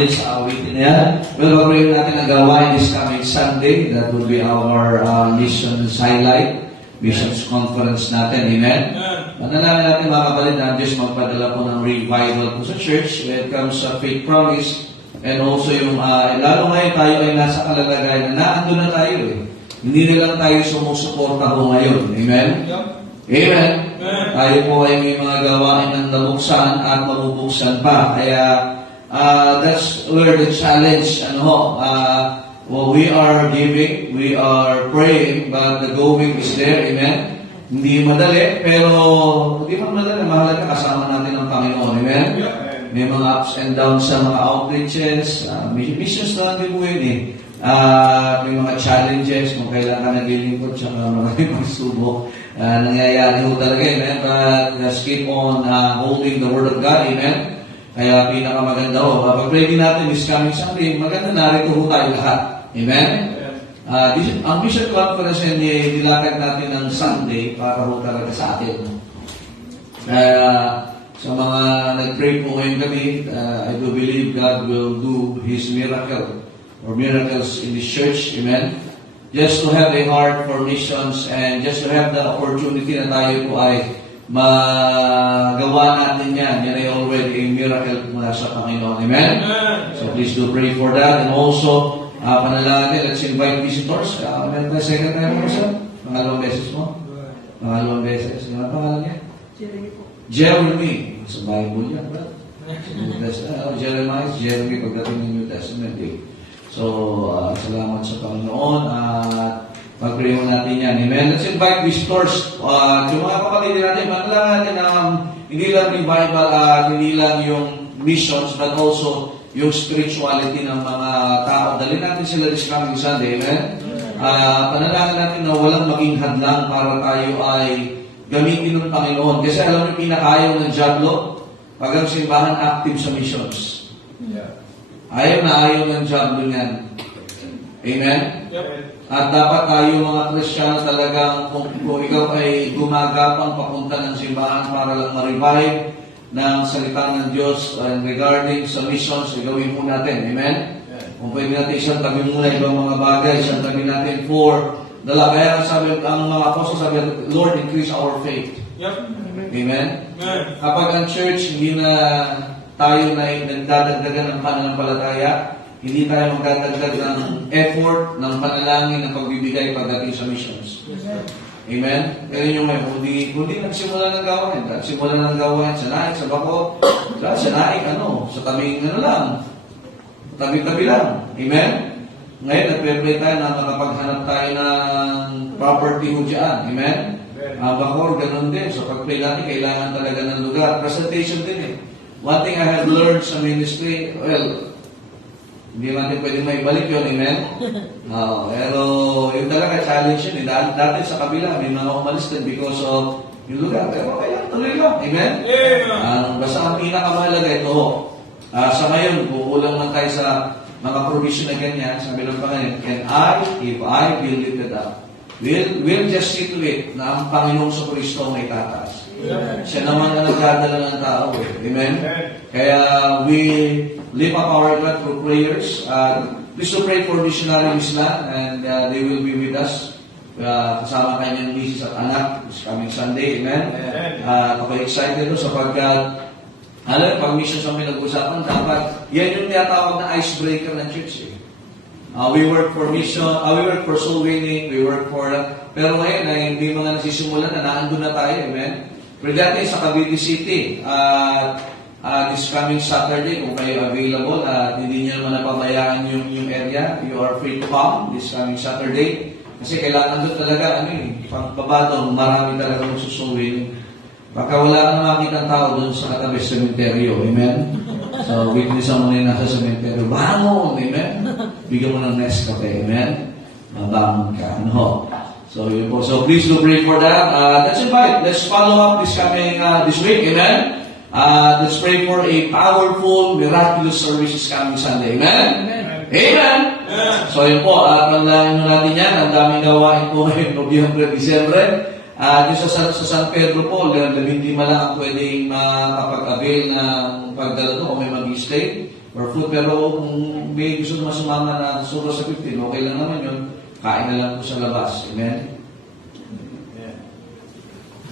din sa awitin na yan. Well, gagawin natin ang gawain this coming Sunday. That will be our missions highlight, missions conference natin. Amen? Manalangin natin mga kapatid na Diyos magpadala po ng revival po sa church when it comes sa faith promise. And also yung, lalo ngayon tayo ay nasa kalalagayan na naando na tayo eh. Hindi na lang tayo sumusuporta po ngayon. Amen? Amen? Tayo po ay may mga gawain ng nabuksan at mabubuksan pa. Kaya, that's where the challenge, well, we are giving, we are praying, but the going is there. Amen? Hindi madali, pero hindi man madali. Mahalaga kasama natin ang Panginoon. Amen? May mga ups and downs sa mga outreaches. Missions naman din po yun eh. May mga challenges kung kailan ka naglilingkod sa maraming pagsubok. Nangyayari ho talaga. Amen? But let's keep on holding the Word of God. Amen? Kaya pinakamaganda ho. Pag ready natin this coming Sunday, maganda narito ho tayo lahat. Amen? Ang Mission Conference ay nilakad natin ng Sunday para ho talaga sa atin. Sa mga nag-pray po ngayon kami, I do believe God will do His miracle or miracles in this church. Amen? Just to have a heart for missions and just to have the opportunity na tayo po ay magawa natin yan. Yan ay already a miracle mula sa Panginoon. Amen? So please do pray for that. And also, panalangin, let's invite visitors. Meron tayo second time mo, sir? Pangalawang beses mo? Pangalawang beses. Ano ang pangalan niya? Jeremy. Sa Bible yan, ba? Jeremiah, Jeremy pagdating ng New Testament. So, salamat sa Panginoon at pag-pray mo natin yan. Amen? Let's invite visitors. Yung mga kapatid natin, manalangin natin na hindi lang revival, hindi lang yung missions, but also yung spirituality ng mga tao. Dali natin sila this coming Sunday. Amen? Panalangin natin na walang maging hadlang para tayo ay gamitin ng Panginoon. Kasi alam niyo, pinakayaw ng Diablo pag ang simbahan active sa missions. Ayaw na ayaw ng Diablo niyan. Amen? At dapat tayo mga Kristiyano talagang kung ikaw ay gumagapang papunta ng simbahan para lang ma-revive ng salita ng Diyos regarding sa missions, gawin mo natin. Amen? Kung pwede natin isang tabi muna ibang mga bagay, isang tabi natin for kaya sabi, ang mga apostol sabi, Lord, increase our faith. Amen? Kapag ang church, hindi na tayo na nagdadagdagan ng pananampalataya, hindi tayo magdadagdag ng effort, ng panalangin, ng pagbibigay pagdating sa missions. Amen? Pero yung may, kundi nagsimula ng gawain. Nagsimula ng gawain sa naik, sa bako, sa naik, sa tabing, lang. Tabi-tabi lang. Amen? Ngayon, nagpe-pray tayo na makapaghanap tayo ng property ho dyan. Amen? Bako, ganun din. So, pag-pray natin, kailangan talaga ng lugar. Presentation din eh. One thing I have learned sa ministry, well, hindi natin pwede maibalik yun. Amen? Pero, yung talaga challenge yun eh. Dati sa kabila, may mga umalis din because of yung lugar. Pero kaya, tuloy lang. Amen? Basta ang pinakamahalaga ito ho. Sa ngayon, kukulang man tayo sa mga provision na ganyan, sabi ng Panginoon, and if I be lifted up, we'll just see to it na ang Panginoong sa Kristo may tataas. Siya naman ang nagdadala ng tao. Amen? Kaya we lift up our God for prayers. Please to pray for missionary Islam, and they will be with us. Kasama kanyang misis at anak this coming Sunday. Amen? Ako excited sapagkat pag mission sa pinag-usapan, dapat, yan yung tinatawag na icebreaker ng church. We work for mission, we work for soul winning, we work for, pero ngayon, hindi mga nasisimulan na naandun na tayo, amen? Pero dati sa Cavite City, this coming Saturday, kung kayo available, at hindi nyo naman napabayaan yung area, you are free to come this coming Saturday. Kasi kailangan doon talaga, pagbaba doon, marami talaga magsusuwin. Baka wala kang makikita tao doon sa katabi sementeryo. Amen? So, witnessan mo na yung nasa sementeryo. Bangon! Amen? Bigyan mo ng Nescafe. Amen? Mabangon ka. So, yun po. So, please do pray for that. Let's follow up this coming this week. Amen? Let's pray for a powerful, miraculous service this coming Sunday. Amen? Amen? So, yun po. Panalangin natin yan. Ang daming gawain po ngayon, Nobyembre, Disyembre. Sa San Pedro po, 15 lang ang pwedeng makapag-avail ng pagdala doon kung may mag-stay. or food. Pero kung may gusto naman sumama na sobra sa 15, okay lang naman yun. Kain na lang po sa labas. Amen?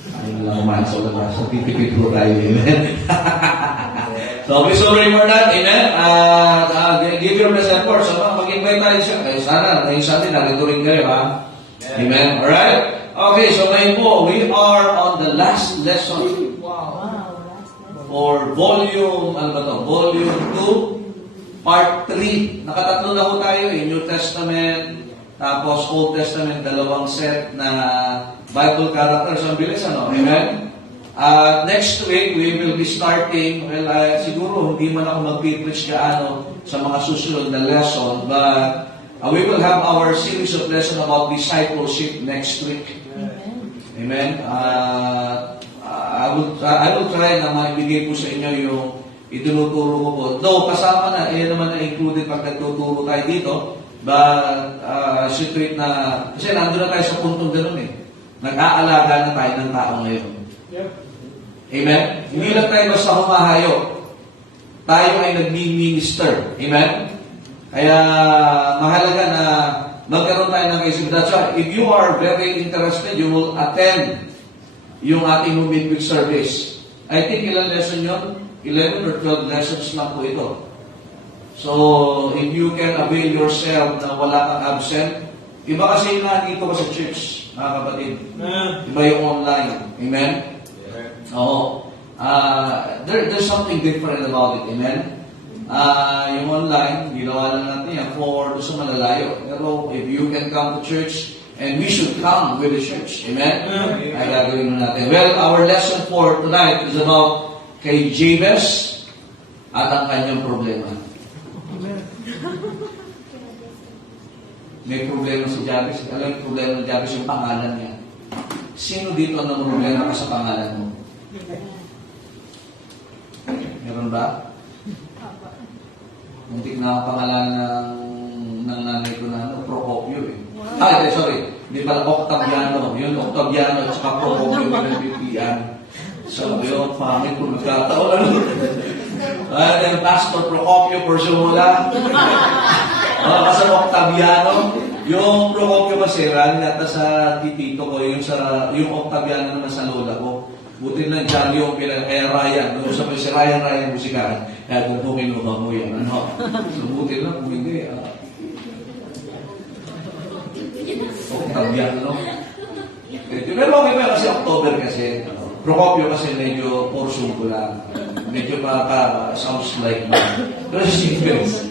Kain na lang kumain sa labas. So, titipid po tayo. Amen? So, please don't worry for that. Amen? Give your best effort. So, mag-invite tayo siya. Kaya sana, ngayon sa atin, narito rin kayo, ha? Amen? Alright? Okay, so ngayon po, we are on the last lesson. For volume, ano ba to? Volume 2, part 3. Nakatatlo na po tayo in New Testament, tapos Old Testament, dalawang set na Bible characters. Ang bilis, ano? Amen? Next week, we will be starting, well, siguro hindi man ako mag-preach gaano sa mga susunod na lesson, but we will have our series of lesson about discipleship next week. Amen? I will try na maibigay po sa inyo yung itinuturo ko po. Though, kasama na, naman na included pag nagtuturo tayo dito, but situate na, kasi nandun na tayo sa puntong ganun eh. Nag-aalaga na tayo ng tao ngayon. Yep. Amen? Hindi lang tayo basta humahayo. Tayo ay nag-minister. Amen? Kaya mahalaga na magkaroon tayo ng kaisip. That's why, if you are very interested, you will attend yung ating midweek service. I think ilang lesson yun? 11 or 12 lessons lang po ito. So, if you can avail yourself na wala kang absent, iba kasi yung nandito ka sa church, mga kapatid. Iba yung online. Amen? Oo. There's something different about it. Amen? Yung online, ginawa lang natin yan for sa malalayo. Pero if you can come to church, and we should come with the church. Amen? Ay gagawin natin. Well, our lesson for tonight is about kay Jabez at ang kanyang problema. May problema si Jabez. Alam yung problema ni Jabez, yung pangalan niya. Sino dito ang problema ka sa pangalan mo? Meron ba? Muntik na ang pangalan ng nanay ko na Procopio eh. Sorry. Hindi pala Octaviano. Yun, Octaviano at saka Procopio pinagpipian. So, yun, pangit kung nagkataon. Yung Pastor Procopio, Persumula. Kasi Octaviano. Yung Procopio kasi, rani nata sa titito ko, yung Octaviano naman sa lola ko. Buti lang dyan yung kaya Ryan. Nung usap si Ryan musikahan. Kaya kung po kinuha mo yan, ano? So, buti lang kung hindi. Octaviano. Pero okay ba kasi October kasi. Procopio kasi medyo portion ko lang. Medyo sounds like man. Pero si Jabez.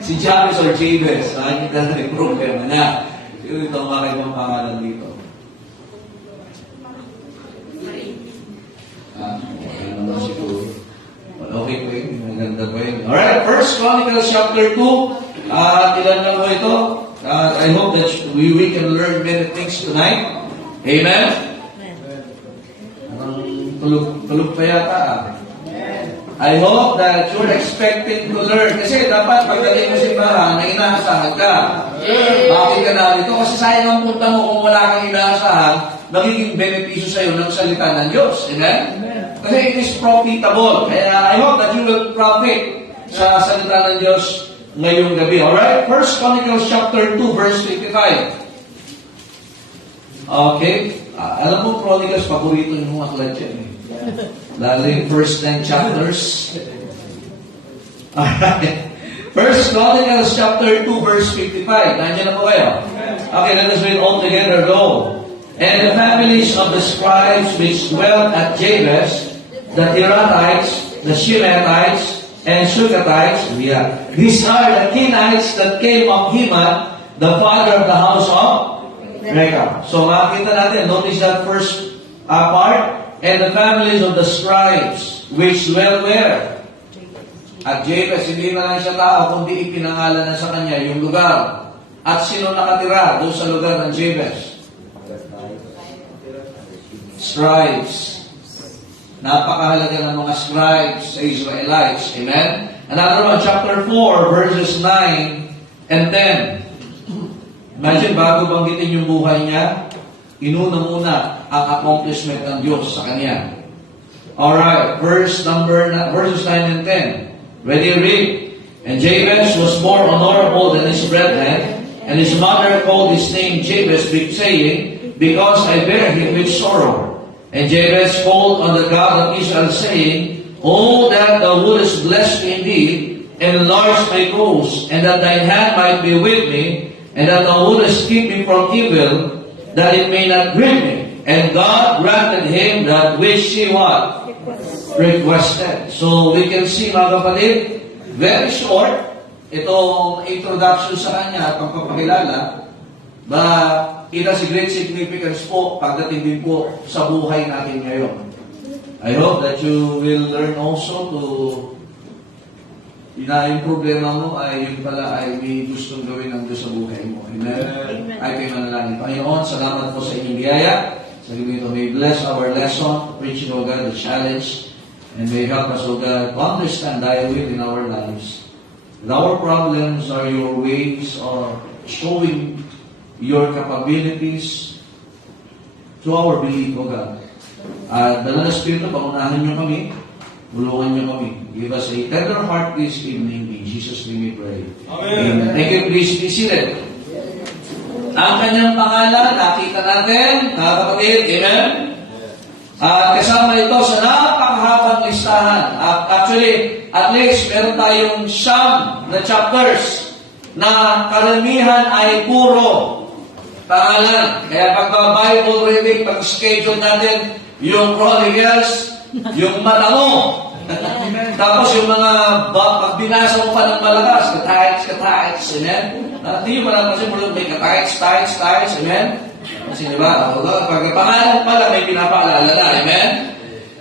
Si Jabez or Jabez. Nakikita na yung problema niya. Ito ang makaibang pangalan dito. Okay naman siguro. Okay po yun. Maganda po yun. Alright, 1 Chronicles chapter 2. Ilan na po ito? I hope that we can learn many things tonight. Amen? Tulog pa yata. I hope that you're expecting to learn. Kasi dapat pagdating mo sa simbahan na inaasahan ka. Bakit ka narito? Kasi sayang ang punta mo kung wala kang inaasahan, magiging benepisyo sa iyo ng salita ng Diyos. Amen? Kasi it is profitable. Kaya I hope that you will profit sa salita ng Diyos ngayong gabi. Alright? 1 Chronicles chapter 2 verse 55. Okay? Alam mo, Chronicles, paborito yung mga aklat yan. Lalo yung first 10 chapters. Alright. 1 Chronicles chapter 2 verse 55. Nandiyan na po kayo. Okay, let us read all together. Go. And the families of the scribes which dwelt at Jabez, the Tiratites, the Shemetites, and Shukatites, these are the Kenites that came of Heman, the father of the house of Rechab. So makikita natin, notice that first part, and the families of the scribes which dwell where? At Jabez, hindi na lang siya tao, kundi ipinangalan na sa kanya yung lugar. At sino nakatira doon sa lugar ng Jabez? Scribes. Napakahalaga ng mga scribes sa Israelites. Amen? Another one, chapter 4, verses 9 and 10. Imagine, bago banggitin yung buhay niya, inuna muna ang accomplishment ng Diyos sa kanya. Alright, verses 9 and 10. Ready, read. And Jabez was more honorable than his brethren, and his mother called his name Jabez, saying, Because I bear him with sorrow. And Jabez called on the God of Israel, saying, Oh, that thou wouldest bless me indeed, and enlarge my cause, and that thine hand might be with me, and that thou wouldest keep me from evil, that it may not grieve me. And God granted him that which he what? Requested. So we can see, mga kapatid, very short, itong introduction sa kanya at pagpapakilala, but it has a great significance po pagdating din po sa buhay natin ngayon. I hope that you will learn also to yung problema mo ay yun pala ay may gustong gawin ng Diyos sa buhay mo. Amen? Ay kayo manalangin. Panginoon, salamat po sa inyong biyaya. Sa gabi ito, may bless our lesson, preaching, O God, the challenge, and may help us, O God, to understand thy will in our lives. That our problems are your ways of showing your capabilities to our belief, O God. At Dala ng Espiritu, pangunahan niyo kami, bulungan niyo kami. Give us a tender heart this evening. In Jesus' name we pray. Amen. Thank you. Please be seated. Ang kanyang pangalan, nakita natin, mga kapatid. Amen. Kasama ito sa napakahabang listahan. Actually, at least meron tayong siyam na chapters na karamihan ay puro pangalan. Kaya pagka-Bible reading, pag-schedule natin, yung Chronicles, yung mata mo. Tapos yung mga pag binasa mo pa ng malakas, katites, amen? Hindi mo lang kasi mulong may katites, amen? Kasi diba, pag pangalan pala may pinapaalala na, amen?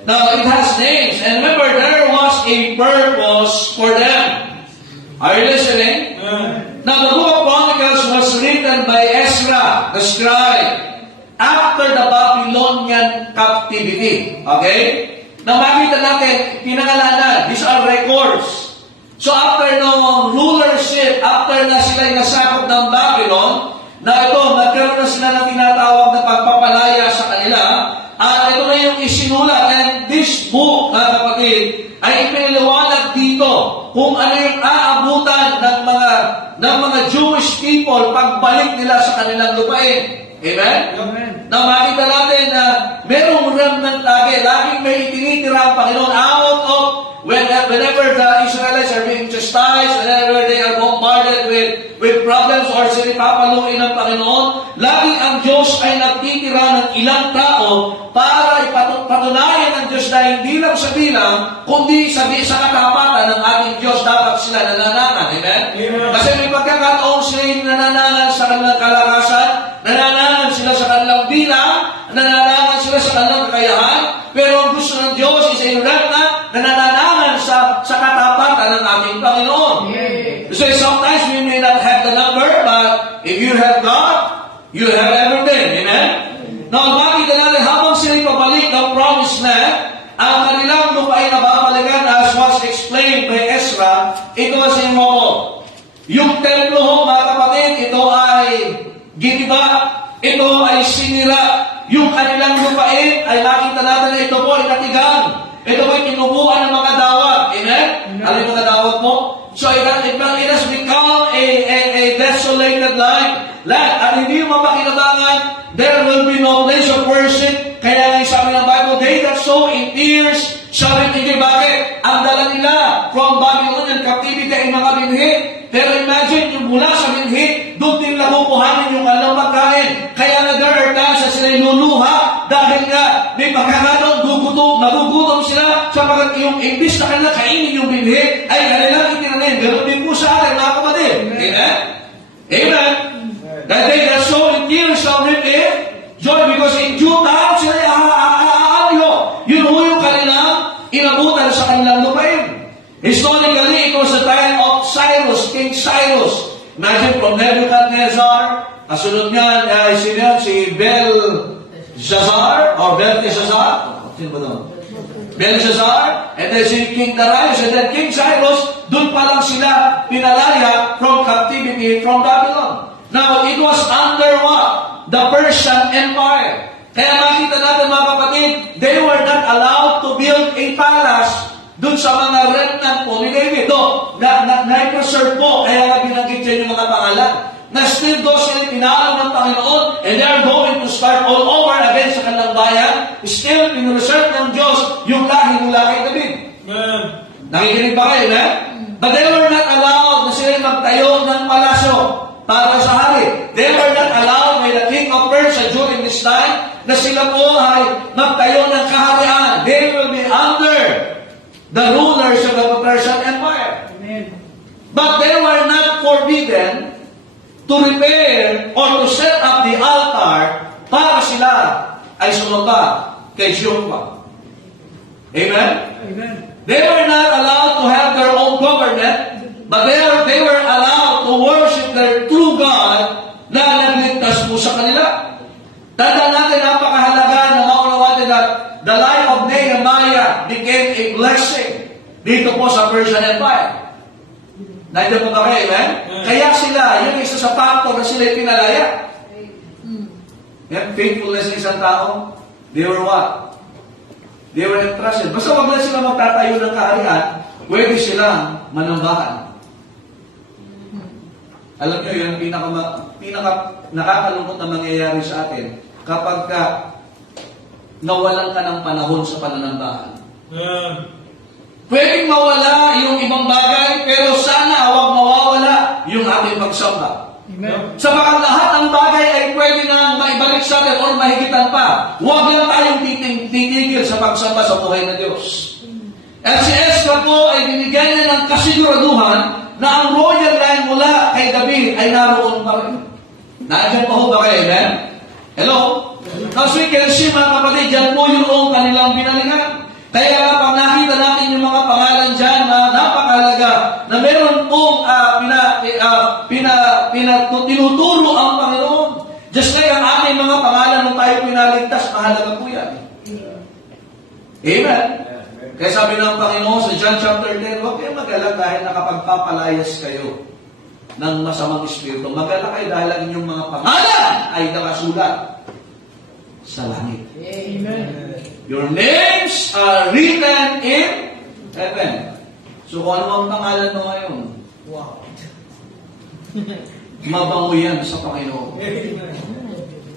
Now, it has names. And remember, there was a purpose for them. Are you listening? Now, the book of Chronicles was written by Ezra, the scribe, after the Babylonian captivity. Okay? Na makita natin, pinangalanan, these are records. So after no rulership, after na sila nasakop ng Babylon, na ito, nagkaroon na sila ng tinatawag na pagpapalaya sa kanila, at ito na yung isinulat. And this book, mga kapatid, ay ipiniliwanag dito kung ano yung aabutan ng mga Jewish people pagbalik nila sa kanilang lupain. Amen? Amen. Na makita natin na merong remnant laging may itinitira ang Panginoon out of whenever the Israelites are being chastised, whenever they are bombarded with problems or sinipapaluin ng Panginoon, laging ang Diyos ay nagtitira ng ilang tao para ipatunayan ng Diyos na hindi lang sa bilang, kundi sa katapatan ng ating Diyos dapat sila nananangan. Amen? Amen. Kasi may pagkakataon sila yung nananangan sa kanilang kalakasan, nananangan sila sa kanilang bilang, nananangan sila sa kanilang kakayahan, pero ang gusto ng Diyos is a remnant na nananangan sa katapatan ng ating Panginoon. So sometimes we may not have the number, but if you have God, you have everything. Amen? Now, makita natin habang sila'y pabalik ng promised land, ang kanilang lupain na babalikan as was explained by Ezra, ito was in Moab. Yung templo ho, mga kapatid, ito ay giniba, ito ay sinira. Yung kanilang lupain ay nakita natin na ito po ay natigang. Ito po ay kinubuan ng mga dawat. Amen? Ano yung mga dawat mo? So it has become a desolated land. At hindi mo mapakinabangan, there will be no place of worship. Kaya nga sabi ng Bible, they that sow in tears shall reap in joy. Bakit? Ang dala nila from Babylonian captivity ay mga binhi. Pero imagine, yung mula sa binhi, doon din nakukuhanin yung kanilang pagkain. Kaya nga there are times na sila'y luluha dahil nga may pagkakataon magugutom sila sapagkat yung imbis na kanila kainin yung binhi ay kanilang itinanin. Ganun din po sa atin, mga kapatid. Amen? Amen? That they that sow in tears shall reap in joy because in due time sila'y aalyo. Yun ho yung kanilang inabutan sa kanilang lupain. Historically, it was the time of Cyrus, King Cyrus. Imagine from Nebuchadnezzar, kasunod niyan ay si Belshazzar or Belteshazzar. Sino ba doon? Belshazzar, and then si King Darius, and then King Cyrus, doon pa lang sila pinalaya from captivity from Babylon. Now, it was under what? The Persian Empire. Kaya makita natin, mga kapatid, they were not allowed to build a palace dun sa mga remnant po ni David. Na-preserve po, kaya nga binanggit dyan yung mga pangalan. Na still doon sila pinalo ng Panginoon, and they are going to start all over again sa kanilang bayan. Still, pinreserve ng Diyos yung lahi mula kay David. Nakikinig ba kayo, eh? But they were not allowed na sila magtayo ng palasyo para sa hari. They were not allowed by the king of Persia during this time na sila po ay magtayo ng kaharian. They will be under the rulers of the Persian Empire. Amen. But they were not forbidden to repair or to set up the altar para sila ay sumamba kay Jehovah. Amen? Amen. They were not allowed to have their own government, but they were allowed to worship their true God na nagligtas po sa kanila. Tandaan natin, napakahalaga na maunawatin that the life of Nehemiah became a blessing dito po sa Persian Empire. Nandiyan po ba kayo, amen? Kaya sila, yung isa sa factor na sila pinalaya. Yan, faithfulness ng isang tao, they were what? They were entrusted. Basta wag na sila magtatayo ng kaharian, pwede silang manambahan. Alam nyo yun, pinaka nakakalungkot na mangyayari sa atin kapag nawalan ka ng panahon sa pananambahan. Pwedeng mawala yung ibang bagay, pero sana huwag mawawala yung ating pagsamba. Amen. Sapagkat lahat ng bagay ay pwede na maibalik sa atin o mahigitan pa. Huwag lang tayong titigil sa pagsamba sa buhay ng Diyos. At si Ezra po ay binigyan niya ng kasiguraduhan na ang royal line mula kay David ay naroon pa rin. Nandiyan pa ho ba kayo, amen? Hello? As we can see, mga kapatid, dyan po yung kanilang binalingan. Kaya pag nakita natin yung mga pangalan dyan na napakalaga, na meron pong tinuturo ang Panginoon. Just like ang ating mga pangalan nung tayo pinaligtas, mahalaga po yan. Amen? Kaya sabi ng Panginoon sa John chapter 10, huwag kayong mag-alala dahil nakapagpapalayas kayo ng masamang espiritu. Mag-alala kayo dahil ang inyong mga pangalan ay nakasulat sa langit. Amen. Your names are written in heaven. So kung ano ang pangalan mo ngayon, Wow. mabango yan sa Panginoon.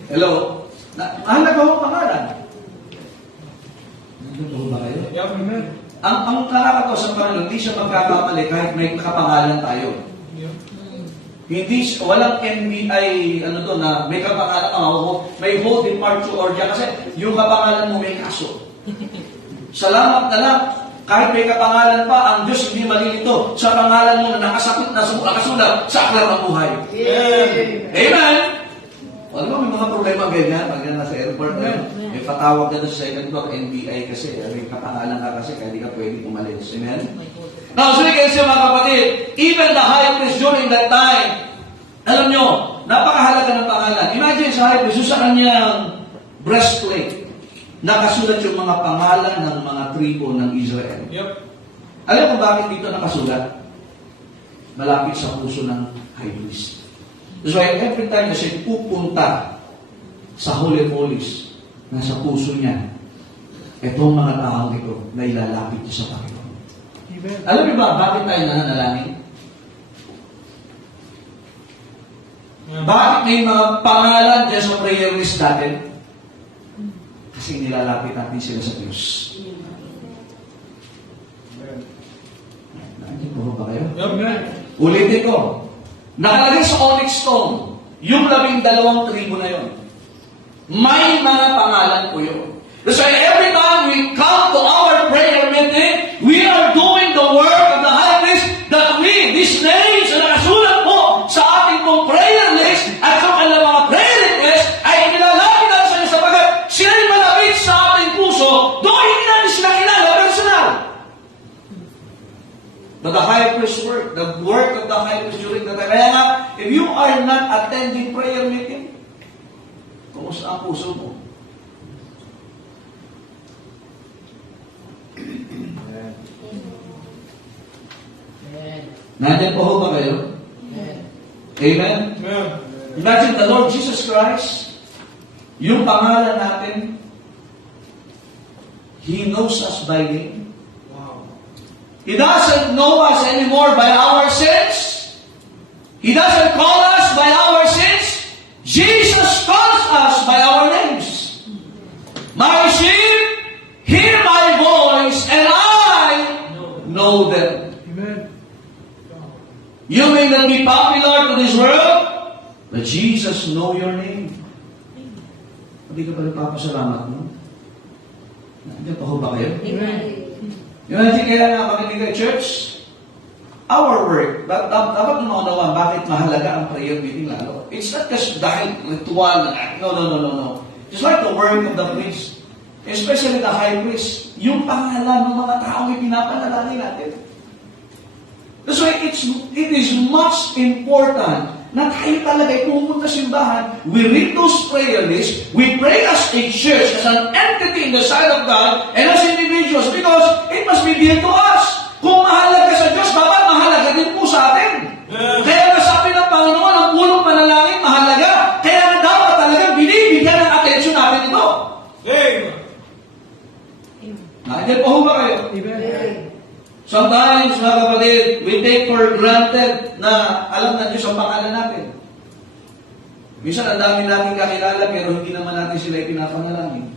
Hello? Mahalaga ang pangalan. Nandun ba kayo? Amen. Ang nakakatawa sa Panginoon, hindi siya magkakamali kahit may kapangalan tayo. Hindi, walang NBI, na may kapangalan ka, may whole departure order kasi yung kapangalan mo may kaso. Salamat na lang, kahit may kapangalan pa, ang Diyos hindi malilito sa pangalan mo na nakasulat sa aklat ng buhay. Amen! Alam mo, may mga problema ganyan, pag yan nasa airport, may patawag ka na sa second floor, NBI kasi, may kapangalan ka kasi, kaya di ka pwede umalis. Amen? Now, so kasi mga kapatid, even the high priest during that time, alam nyo, napakahalaga ng pangalan. Imagine sa high priest, sa kanyang breastplate, nakasulat yung mga pangalan ng mga tribo ng Israel. Yep. Alam mo bakit dito nakasulat? Malapit sa puso ng high priest. So every time na siya pupunta sa Holy of Holies, nasa puso niya, itong mga taong ito na ilalapit niya sa Panginoon. Amen. Alam niyo ba, bakit tayo nananalangin? Bakit may mga pangalan dyan sa prayer list natin? Kasi nilalapit natin sila sa Diyos. Nandiyan po ba kayo? Amen. Ulitin ko. Nakalagay sa onyx stone, yung 12 tribo na yon. May mga pangalan po yun. So every time we come to our prayer meeting, we are doing the work of the high priest that these names na nakasulat po sa ating pong prayer list at sa kanilang mga prayer request ay nilalapit natin sa inyo sapagat sila'y malapit sa ating puso, doon hindi natin sila kilala personal. But the high priest work, the work of the high priest during the time. Kaya nga, if you are not attending prayer meeting, kumusta ang puso mo? Nandiyan po ho ba kayo? Amen? Imagine the Lord Jesus Christ, yung pangalan natin, He knows us by name. Wow. He doesn't know us anymore by our sins. He doesn't call us by our sins. Jesus calls us by our names. My sheep hear my voice, and I know them. Amen. You may not be popular to this world, but Jesus know your name. Hindi ka pa nagpapasalamat mo? Nandiyan pa ho ba kayo? Yung natin kaya nga kami ni Church, our work, dapat maunawaan bakit mahalaga ang prayer meeting lalo. It's not just dahil ritual, no. Just like the work of the priest, especially the high priest, yung pangalan ng mga taong ipinapanalangin natin. That's why it is much important na tayo talaga ay pumunta sa simbahan. We read those prayer lists, we pray as a church, as an entity in the sight of God, and as individuals, because it must be dear to us. Kung mahalaga sa Diyos, dapat mahalaga din po sa atin. Kaya nga sabi ng Panginoon, ang pulong panalangin mahalaga. Kaya nga dapat talaga binibigyan ng atensyon natin ito. Nandiyan po ba kayo? Amen. Sometimes, mga kapatid, we take for granted na alam na Diyos ang pangalan natin. Minsan, ang dami natin kakilala, pero hindi naman natin sila ipinapanalangin.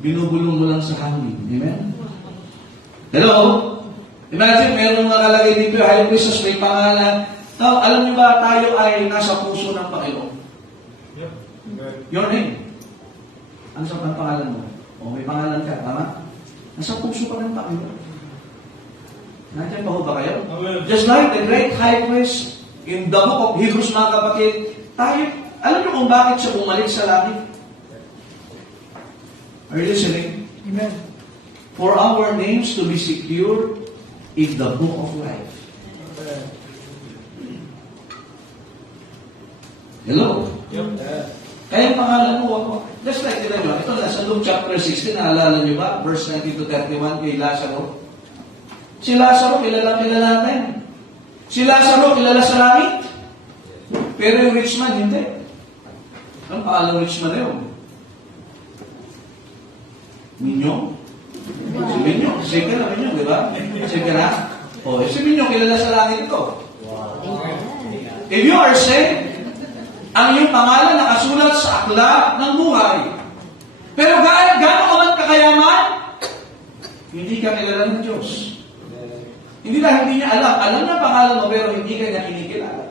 Binubulong mo lang sa hangin. Amen? Hello? Imagine, meron mga kalagay dito, high priest, may pangalan. Now, alam niyo ba, tayo ay nasa puso ng Panginoon. Your name. Ano sa pangalan mo? O may pangalan ka, tama? Nasa puso pa ng Panginoon. Nandiyan pa ho ba kayo? Just like the great high priest in the book of Hebrews, mga kapatid, tayo, alam niyo kung bakit siya bumalik sa langit? Are you listening? Amen. For our names to be secured in the book of life. Hello? Kaya yung pangalan mo, just like ito nyo, ito na sa Luke chapter 16, naalala nyo ba? Verse 19 to 31 kay Lazaro. Si Lazaro, kilala natin. Si Lazaro, kilala sa langit. Pero yung rich man, hindi. Anong pangalan ng rich man na yun? Minyong? Si Minyong. Sige na, Minyong, di ba? Sige na. O, si Minyong, kilala sa langit ito. If you are saved, ang iyong pangalan nakasulat sa aklat ng buhay. Pero gano'n ka man kakayaman, hindi ka kilala ng Diyos. Hindi na hindi niya alam. Alam na pangalan mo, pero hindi ka niya kinikilala.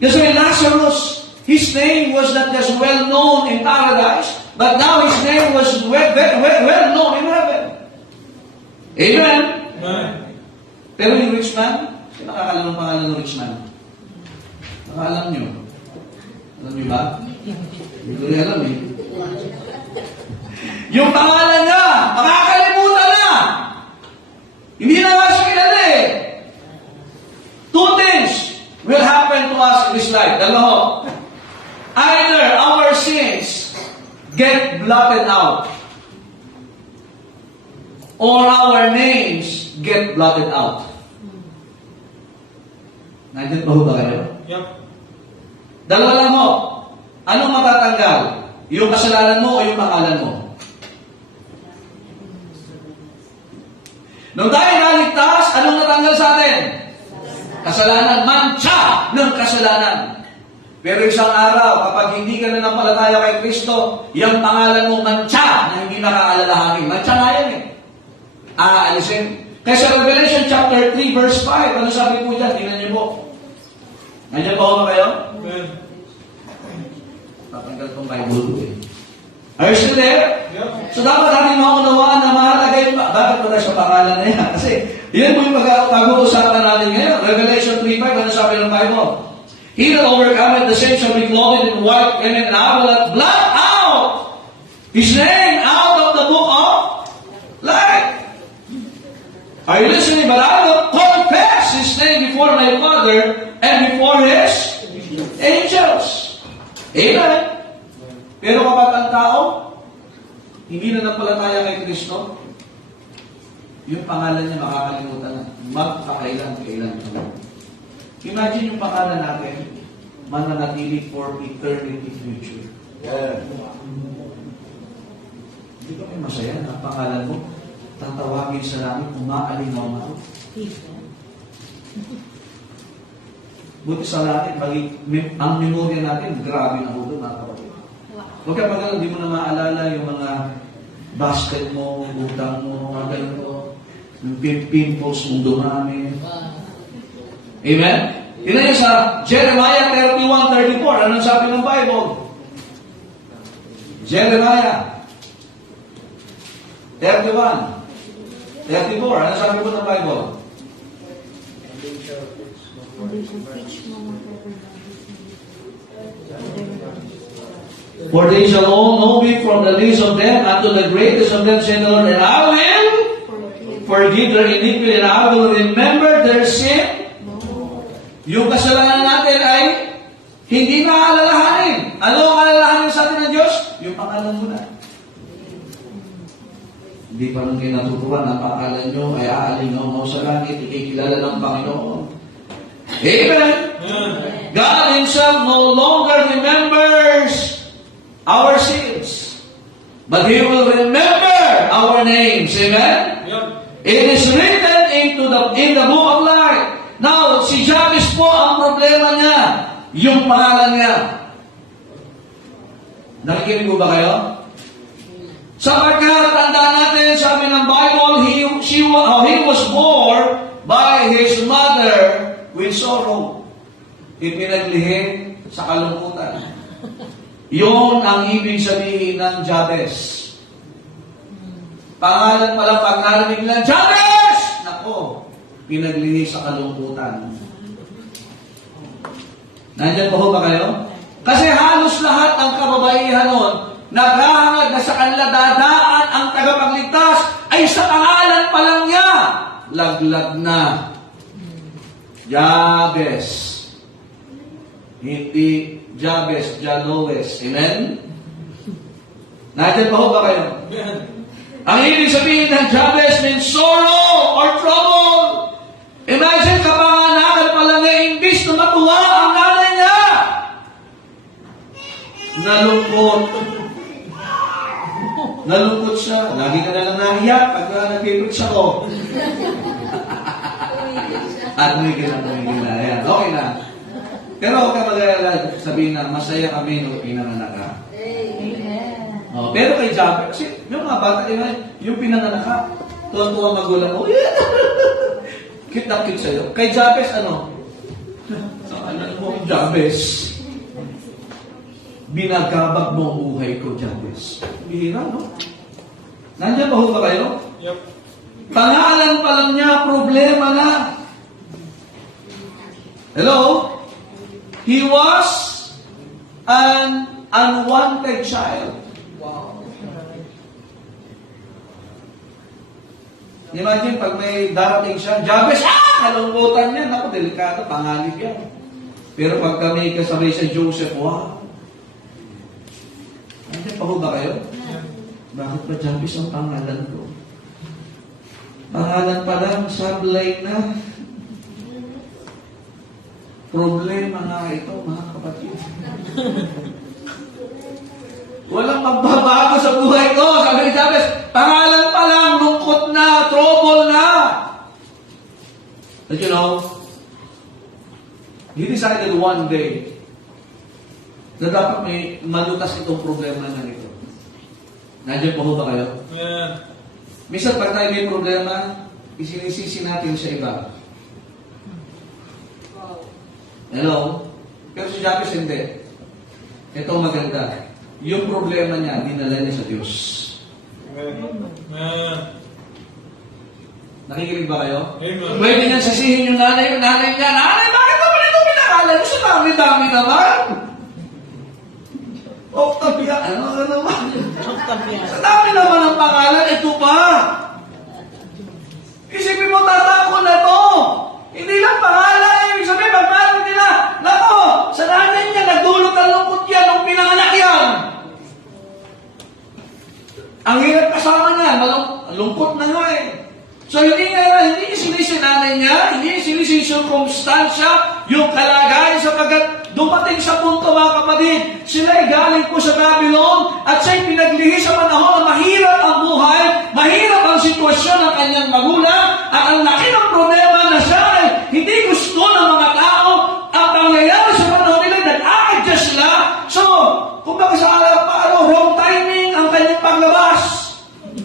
Kasi Lazarus, his name was not just well known in paradise, but now his name was well known in heaven. Amen? Pero yung rich man, sino nakakalam ng pangalan ng rich man? Nakaalam niyo? Alam niyo ba? Hindi ko rin alam eh. Yung pangalan niya, makakalimutan na! Hindi na nga siya kilala eh. Two things will happen to us in this life. Dalawa. Either our sins get blotted out, or our names get blotted out. Nandiyan pa ho ba kayo? Yep. Dalawa lang ho. Anong matatanggal? Yung kasalanan mo o yung pangalan mo? Nung tayo naligtas, anong natanggal sa atin? Kasalanan. Mancha ng kasalanan. Pero isang araw, kapag hindi ka na nampalataya kay Kristo, yung pangalan mo mancha na hindi nakaalalahanin. Mancha nga yan eh. Aalisin. Kaya sa Revelation chapter 3 verse 5, ano sabi po dyan? Tingnan niyo po. Nandiyan pa ba kayo? Tatanggal tong Bible ko eh. Are you still there? Yep. So dapat natin maunawaan na mahalaga yung bakit wala siya pangalan na yan? Kasi yun po yung pag-uusapan natin ngayon. Revelation 3:5, ano sabi ng Bible? He that overcometh, the same shall be clothed in white linen, and I will not blot out his name out of the book of life. Are you listening? But I will confess his name before my Father and before his angels. Amen. Pero kapag ang tao, hindi na nampalataya kay Kristo, yung pangalan niya makakalimutan na. Magpakailan-kailan. Imagine yung pangalan natin, mananatili for eternity future. Hindi ba may masaya na ang pangalan mo? tatawagin sa langit, umaalinaw na. Buti sa langit, ang memorya natin, grabe na ulo, mga kapatid. Huwag ka pag hindi mo na maalala yung mga basket mo, utang mo, mga ganito, yung pimples mong dumami. Amen? Yun na yun sa Jeremiah 31:34. Anong sabi ng Bible? Jeremiah 31:34. Anong sabi mo ng Bible? For they shall all know me from the least of them unto the greatest of them, said the Lord, and I will forgive their iniquity, and I will remember their sin. Yung kasalanan natin ay hindi na alalahanin. Ano ang alalahanin sa atin ng Diyos? Yung pangalan mo na. Hindi pa nang kinatuturan ang pangalan nyo ay aalinaw mo sa langit, ikikilala ng Panginoon. Amen? God Himself no longer remembers our sins, but He will remember our names. Amen? It is written in the book of life. Now, si Jabez po, ang problema niya, yung pangalan niya. Nakikinig mo ba kayo? Sapagkat, tandaan natin, sabi ng Bible, he was born by his mother with sorrow. Ipinaglihim sa kalungkutan. Yun ang ibig sabihin ng Jabez. Pangalan pala, pag narinig lang, Jabez! Nako, pinaglihi sa kalungkutan. Nandiyan po ba kayo? Kasi halos lahat ng kababaihan noon, naghahangad na sa kanila dadaan ang tagapagligtas ay sa pangalan pa lang niya. Laglag na. Jabez. Hindi Jabez, Jaloes. Amen? Nandiyan po ba kayo? Ang ibig sabihin ng Jabez means sorrow or trouble. Imagine kapanganakan pala niya, imbis na matuwa ang nanay niya. Nalungkot siya. Lagi ka na lang nahiya pag nag-preach ako. At umigil na. Ayan, okay na. Pero huwag ka mag-alala, sabihin na, masaya kami nung pinanganak ka. Oh, pero kay Jabez, kasi yung mga bata, yung pinanganak ka, tuwa-tuwa magulang, oh yeah! Cute na cute sa'yo. Kay Jabez, ano? Ano mo, Jabez? Binagabag mo ang buhay ko, Jabez. Bihira, no? Nandiyan ba kayo? Yep. Pangalan pa lang niya, problema na. Hello? He was an unwanted child. Wow. Imagine, pag may darating siya, Jabez, kalungkutan niya. Naku, delikado, panganib yan. Pero pag kami kasabay sa Joseph, wow. Nandiyan pa ba kayo? Bakit ba Jabez ang pangalan ko? Pangalan pa lang, sablay na. Problema nga ito, mga kapatid. Walang magbabago sa buhay ko. Sabi ni Jabez, pangalan pa lang, lungkot na, trouble na. But you know, he decided one day na dapat may malutas itong problema na ito. Nandiyan po ba kayo? Yeah. Minsan pag tayo may problema, isinisisi natin sa iba. Hello? Pero si Jabez hindi. Ito maganda. Yung problema niya, dinala niya sa Diyos. Nakikinig ba kayo? Amen. Pwede niya sisihin yung nanay niya, Nanay, bakit naman ito pinakalan mo? Sa dami-dami naman. Octavia, ano naman? Sa dami naman ang pangalan, ito pa. Isipin mo, tatako na to. Hindi lang pangalan, ibig sabihin, pagkaroon nila, nako, sa nanay niya, nagdulot ang lungkot yan nung pinanganak yan. Ang hirap kasama niya, lungkot na nga eh. So hindi niya sinisi nanay niya, hindi sinisi circumstansya, yung kalagayan sapagkat dumating sa punto mga kapatid, sila'y galing po sa Babylon at siya'y pinaglihi sa panahon na mahirap ang buhay, mahirap ang sitwasyon ng kanyang magulang at ang laki ng problema na siya ay hindi gusto ng mga tao ang pangyayari sa panahon nila, nag-a-adjust sila. So, kung baka sa wrong timing ang kanyang paglabas.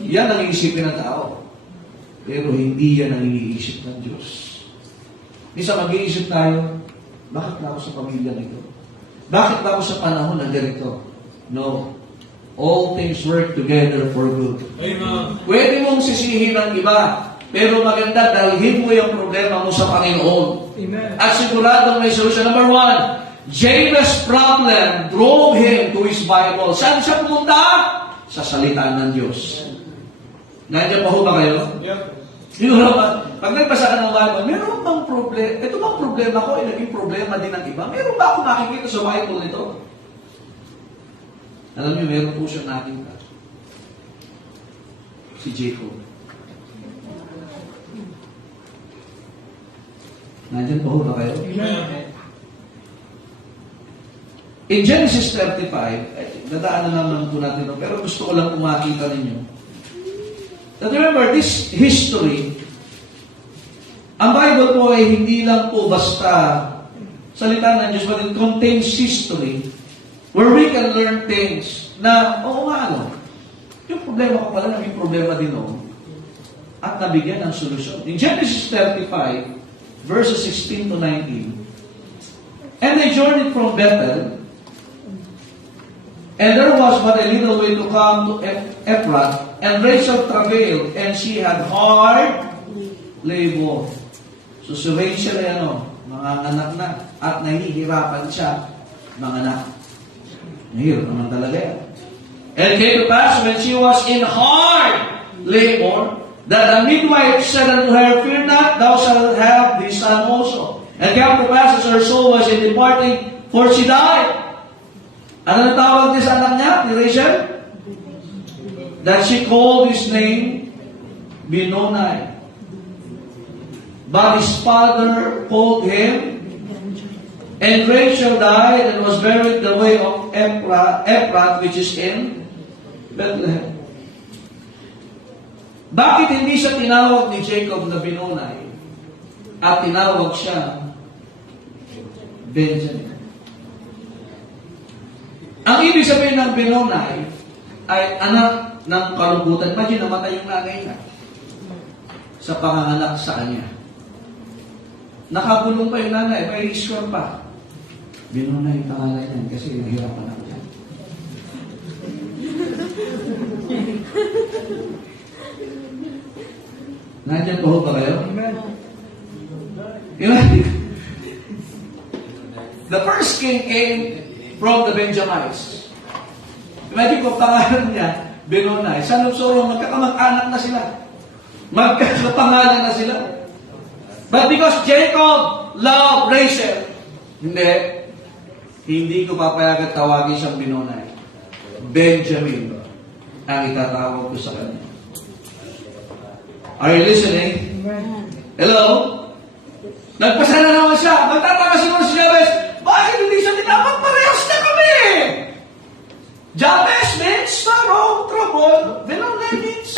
Yan ang iisipin ng tao. Pero hindi yan ang iniisip ng Diyos. Minsan mag-iisip tayo, bakit na ako sa pamilya nito? Bakit na ako sa panahon na ganito? No. All things work together for good. Amen. Pwede mong sisihin ang iba, pero maganda dalhin mo yung problema mo sa Panginoon. Amen. At siguradong may solusyon. Number 1, Jabez's problem drove him to his Bible. Saan siya pumunta? Sa salita ng Diyos. Nandiyan pa ho ba kayo? Yep. Yun naman. Pag nagbasa ka ng Bible, meron bang problema? Ito bang problema ko ay naging problema din ng iba? Meron ba ako makikita sa Bible nito? Alam niyo, meron po siya nakita. Si Jacob. Nandiyan pa ho ba kayo? Amen. In Genesis 35, dadaan na naman po natin ito, pero gusto ko lang makita ninyo. But remember, this history, ang Bible po ay hindi lang po basta salita ng Diyos, but it contains history where we can learn things na, oo nga ano, yung problema ko pala, naging problema din noon. At nabigyan ng solusyon. In Genesis 35, verses 16 to 19, and they journeyed from Bethel, and there was but a little way to come to Ephrath, and Rachel travailed, and she had hard labor. So si Rachel ay mga anak na, at nahihirapan siya, mga anak. Mahirap naman talaga yan. And it came to pass, when she was in hard labor, that the midwife said unto her, Fear not, thou shalt have this son also. And it came to pass, as her soul was in departing, for she died. Ano tawag niya sa anak niya, ni Rachel? That she called his name Benoni. But his father called him, and Rachel died and was buried the way of Ephrath, which is in Bethlehem. Bakit hindi siya tinawag ni Jacob na Benoni at tinawag siya Benjamin? Ang ibig sabihin ng Benoni ay anak ng kalungkutan. Imagine, namatay yung nanay niya sa panganganak sa kanya. Nakabulong pa yung nanay, may issue pa. Benoni yung pangalan niyan kasi nahirapan ako yan. Nandiyan po ba kayo? Amen. Imagine, the first king came from the Benjamites. Imagine kung pangalan niya, Benoni. Sa Lupsoro, magkakamag-anak na sila. Magkakapangalan na sila. But because Jacob loved Rachel, hindi ko papayagan tawagin siyang Benoni. Benjamin ang itatawag ko sa kanya. Are you listening? Amen. Hello? Nagpasa na naman siya. Magtataka siguro si Jabez, bakit hindi siya tinawag? Parehas na kami! Jabez means sorrow, trouble. Benoni means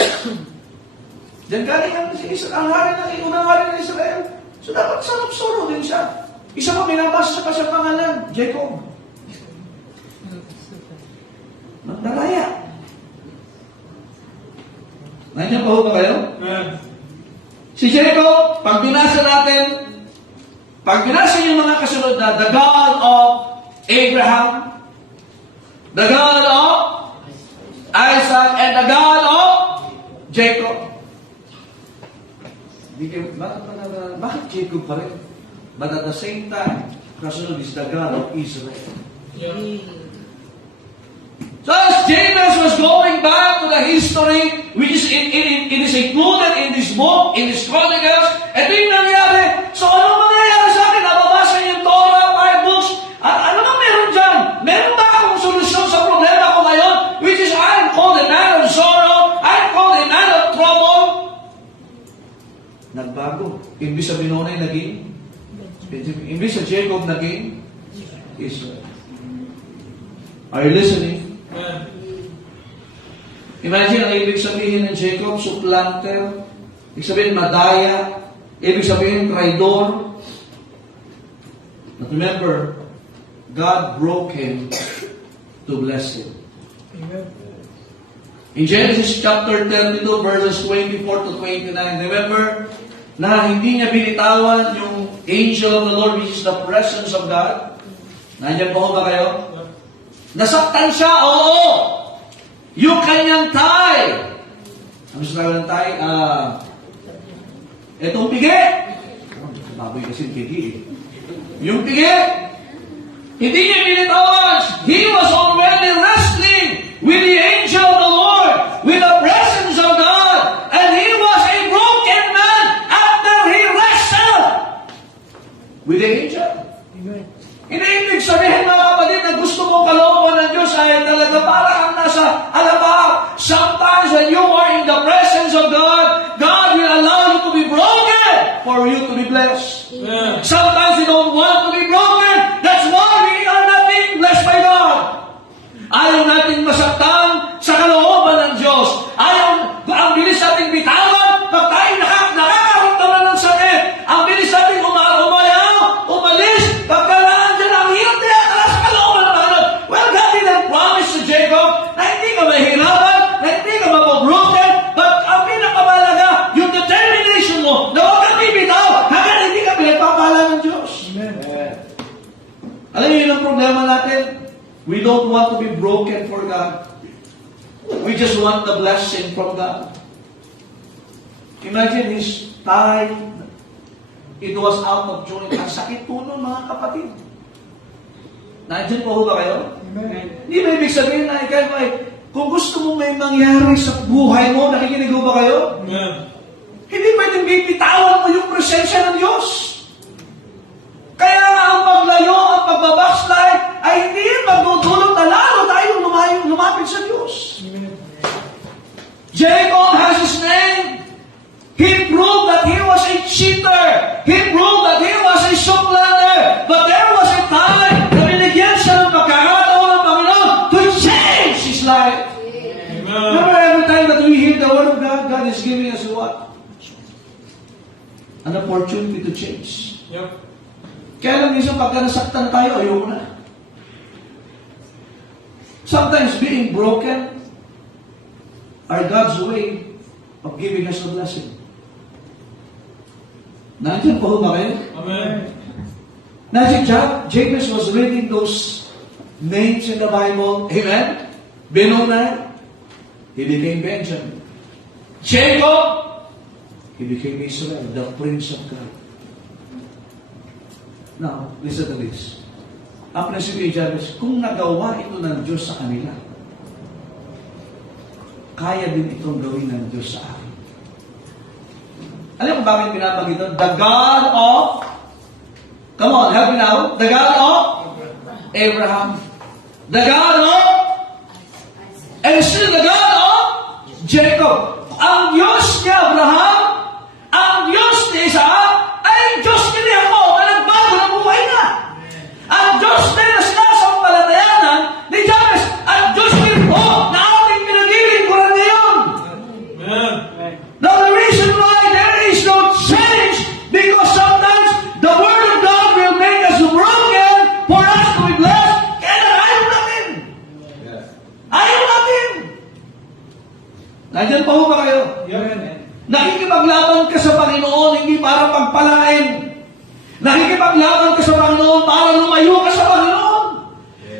diyan galing ang hari ng unang hari ng Israel. So dapat sarap-suro din siya. Isa pa binabasa pa sa pangalan, Jacob. Magdalaya. Nandiyan pa ho ba kayo? Amen. Si Jacob, pag binasa yung mga kasunod na the God of Abraham, the God of Isaac, and the God of Jacob. Bakit Jacob pa rin? But at the same time, kasunod is the God of Israel. Yep. So as Jabez was going back to the history, which is it is included in this book, in this Chronicles, ito yung nangyari. So ano mangyayari sa akin? Nababasa yung Torah, 5 books, at ano ba meron dyan? Meron ba akong solusyon sa problema ko ngayon? Which is, I'm called a man of sorrow, I'm called a man of trouble. Nagbago. Imbis sa Benoni naging, imbis sa Jacob naging Israel. Are you listening? Amen. Imagine, ang ibig sabihin ng Jacob, supplanter. Ibig sabihin, madaya. Ibig sabihin, traidor. But remember, God broke him to bless him. Amen. In Genesis chapter 32, verses 24 to 29, remember na hindi niya binitawan yung angel of the Lord, which is the presence of God. Nandiyan po ba kayo? Nasaktan siya, oo! Yung kanyang tay. Ano sa tawag ng tay? Itong pigi. Baboy kasi pigi eh. Yung pigi. Hindi niya binitawan. He was already wrestling with the angel of the Lord, with the presence of God, and he was a broken man after he wrestled with the angel. Amen. Hindi ibig sabihin mga kapatid na gusto mong kalooban ng Diyos ay talaga para kang nasa alabang. Sometimes when you are in the presence of God, God will allow you to be broken for you to be blessed. Amen. Sometimes we don't want to be broken. That's why we are not being blessed by God. Ayaw natin masaktan sa kalooban ng Diyos. Ang bilis nating bitawan pag tayo nakakaramdaman ng sakit. Ang bilis nating umalis pagka naandyan ang hirap na yakala sa kalooban ng Panginoon. Well, God didn't promise to Jacob na hindi ka mahirapan, na hindi ka mapabroken, but ang pinakamalaga, yung determination mo na huwag kang bibitaw hanggang hindi ka pinagpapala ng Diyos. Amen. Alam niyo yun ang problema natin? We don't want to be broken for God. We just want the blessing from God. Imagine his thigh. It was out of joint. Ang sakit po nun, mga kapatid. Nandiyan po ba kayo? Amen. Hindi ba ibig sabihin na ikaw ay, kung gusto mo may mangyari sa buhay mo, nakikinig ba kayo? Amen. Hindi pwedeng bibitawan mo yung presensya ng Diyos. Kaya ang paglayo, ang pagbabackslide, ay hindi magdudulot na lalo tayong lumapit sa Diyos. Amen. Jacob has his name. He proved that he was a cheater. He proved that he was a supplanter. But there was a time na binigyan siya ng pagkakataon ng Panginoon to change his life. Amen. Remember, every time that we hear the word of God, God is giving us what? An opportunity to change. Yep. Kaya lang minsan pagka nasaktan tayo, ayoko na. Sometimes being broken are God's way of giving us a blessing. Nandiyan po ba kayo? Amen. Now, si James was reading those names in the Bible. Amen? Benoni, he became Benjamin. Jacob, he became Israel, the Prince of God. Now, listen to this. Ang prinsipyo ni Jabez, kung nagawa ito ng Diyos sa kanila, kaya din itong gawin ng Diyos sa akin. Alam mo bakit pinapag ito? The God of, come on, help me now. The God of Abraham. The God of, and still the God of Jacob. Ang Diyos ni Abraham, ang Diyos ni Isaac, ay Diyos ni Jacob na nagbago ng buhay na. Ang Diyos na sinasampalatayanan ni Jabez, ang Diyos ni po na ating pinag-ilingkuran ngayon. Amen. Now the reason why there is no change, because sometimes the Word of God will make us broken for us to be blessed. Kaya lang ayaw natin. Ayaw natin. Nandiyan pa ho ba kayo? Amen. Nakikipaglaban ka sa Panginoon, hindi para pagpalain. Nakikipaglaban ka sa Panginoon para lumayo ka sa Panginoon.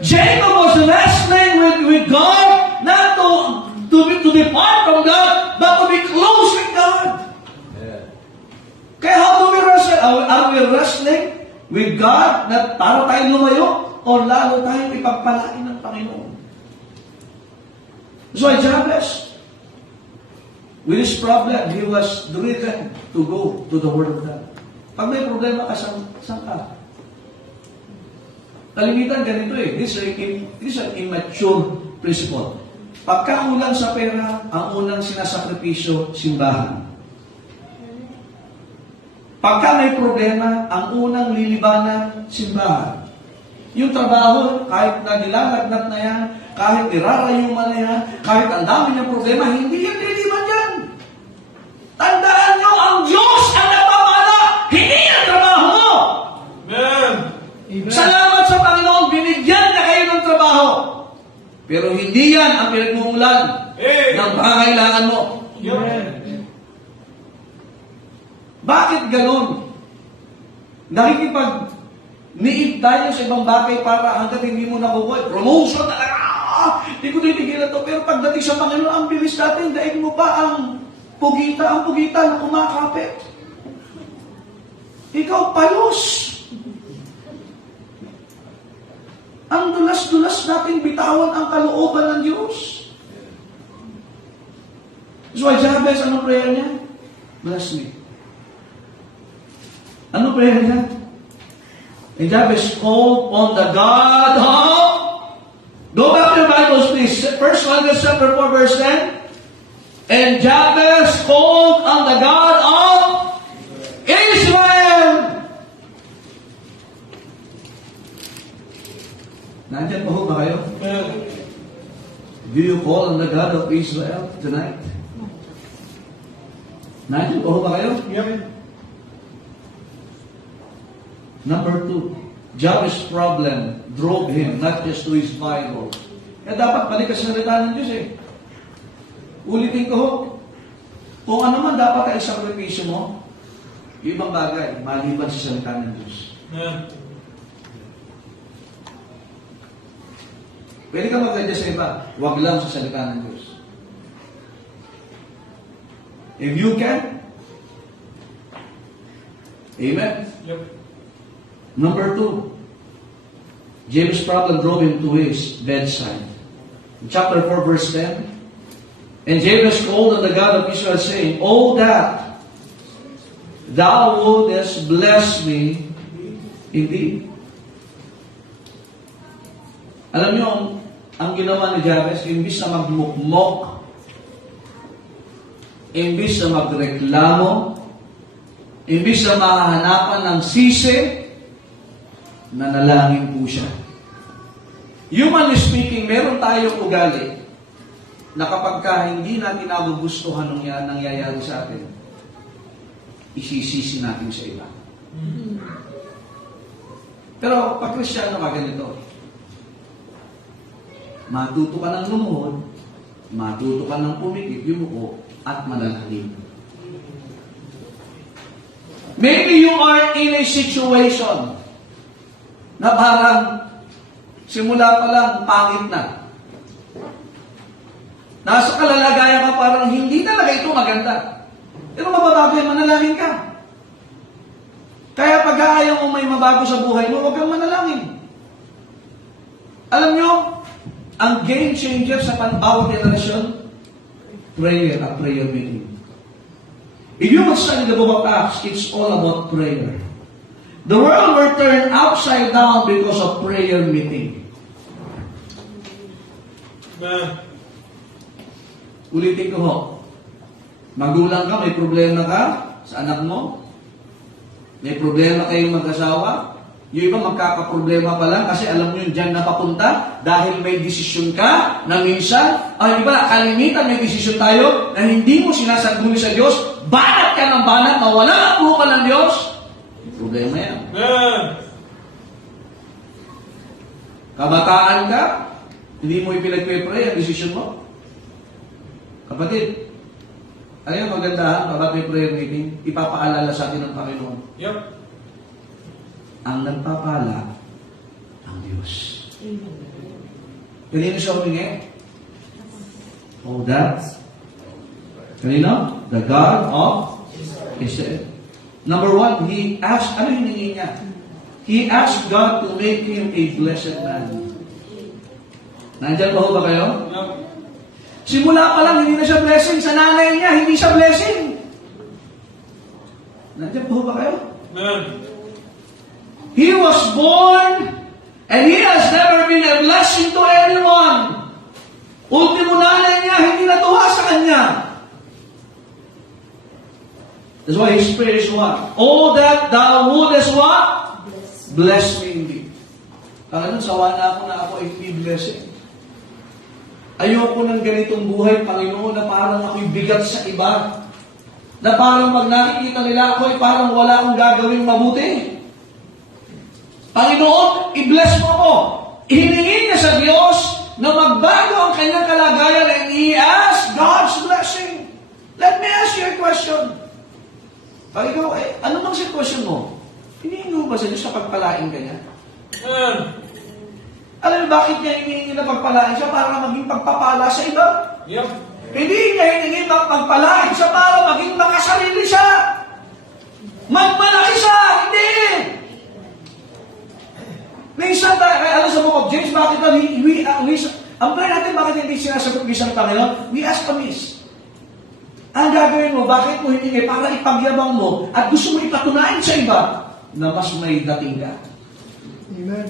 Jacob was wrestling with God, not to depart from God, but to be close with God. Kaya how do we wrestle? Are we wrestling with God na para tayong lumayo o lalo tayong ipagpalain ng Panginoon? So Jabez, with his problem, he was driven to go to the Word of God. Pag may problema ka, saan ka? Kalimitan ganito eh. This is an immature principle. Pagkakulang sa pera, ang unang sinasakripisyo, simbahan. Pagka may problema, ang unang lilibanan, simbahan. Yung trabaho, kahit na nilalagnat na yan, kahit nirarayuman na yan, kahit ang dami niyang problema, hindi yan liliman yan. Tandaan niyo, ang Diyos ang nagpapala, hindi ang trabaho mo. Amen. Amen. Salamat sa Panginoon, binigyan na kayo ng trabaho. Pero hindi yan ang pinagmumulan ng pangangailangan mo. Amen. Bakit ganon? Nakikipag-niid tayo sa ibang bagay para hanggat hindi mo nakukuha. Promotion talaga! Hindi ko titigilan to. Pero pagdating sa Panginoon, ang bilis natin, daig mo pa ang pugita na kumakapit. Ikaw payos. Ang dulas-dulas natin bitawan ang kalooban ng Diyos. So, Jabez, ano prayer niya? Bless me. Ano prayer niya? And Jabez called on the God of... Go back to your Bibles, please. 1 Chronicles chapter 4, verse 10. And Jabez called on the God of Israel. Nandiyan po ba kayo? Do you call on the God of Israel tonight? Nandiyan po ba kayo? Yep. Number 2, Jabez's problem drove him not just to his Bible. Kaya dapat balik ka sa salita ng Diyos eh. Ulitin ko ho. Kung ano man dapat ay sakripisyo mo, yung ibang bagay, maliban sa salita ng Diyos. Amen. Pwede ka mag-adjust sa iba, huwag lang sa salita ng Diyos. If you can, amen. Yep. Number 2, James' problem drove him to his bedside. In chapter 4, verse 10, and James called on the God of Israel, saying, "Oh, that thou wouldest bless me indeed." Alam niyo, ang ginawa ni Jabez, imbis na magmukmok, imbis na magreklamo, imbis na mahahanapan ng sisi, nanalangin po siya. Humanly speaking, meron tayong ugali na kapag ka hindi natin nagugustuhan ng nangyayari sa atin, isisisi natin sa iba. Pero pag Kristiyano ka ganito, matuto ka ng lumuhod, matuto ka ng pumikit, yumuko, at manalangin. Maybe you are in a situation na parang simula pa lang pangit na. Nasa kalalagayan ka parang hindi talaga ito maganda. Pero mababago yan, manalangin ka. Kaya pag ayaw mo may mabago sa buhay mo, huwag kang manalangin. Alam nyo, ang game changer sa bawat generasyon, prayer at prayer meeting. If you will study the book of Acts, it's all about prayer. The world will turn upside down because of prayer meeting. Amen. Ulitin ko ho. Magulang ka, may problema ka sa anak mo. May problema kayong mag-asawa. Yung iba magkakaproblema pa lang kasi alam nyo dyan na papunta dahil may desisyon ka na minsan, iba, kalimitan may desisyon tayo na hindi mo sinasagulo sa Diyos, banat ka ng banat, mawala ang puhukan ng Diyos. Problema yan. Amen. Kabataan ka, hindi mo ipinagpe-pray ang desisyon mo. Kapatid, ano yung magandahan kapag may prayer meeting? Ipapaalala sa atin ng Panginoon. Yep. Ang nagpapala, ang Diyos. Kanino siya humingi? Oh, that? Kanino? The God of Israel. Number 1, he asked, ano hiningi niya? He asked God to make him a blessed man. Nandiyan ba ho ba kayo? Yep. Simula pa lang, hindi na siya blessing. Sa nanay niya, hindi siya blessing. Nandiyan ba ho ba kayo? Amen. He was born and he has never been a blessing to anyone. Ultimo nanay niya, hindi natuwa sa kanya. That's why his prayer is what? Oh, that thou wouldest what? Bless me indeed. Kala nun, sawa na ako ay hindi blessing. Ayoko ng ganitong buhay, Panginoon, na parang ako'y bigat sa iba. Na parang pag nakikita nila ako, ay parang wala akong gagawing mabuti. Panginoon, i-bless mo ako. Hiningin niya sa Diyos na magbago ang kanyang kalagayan and he asked God's blessing. Let me ask you a question. Pag ikaw, ano bang sitwasyon mo? Hiningin mo ba sa Diyos na pagpalain ka niya? Amen. Alam mo bakit niya hinihingi na pagpalain siya para maging pagpapala sa iba? Yep. Hindi niya hinihingi pagpalain siya para maging makasarili siya. Magmalaki siya. Hindi. Minsan tayo, ano sa book of James, bakit na ang prayer natin, bakit hindi sinasagot ng Panginoon? We ask amiss. Ang gagawin mo, bakit mo hiningi? Para ipagyabang mo at gusto mo ipatunayan sa iba na mas may dating ka. Amen.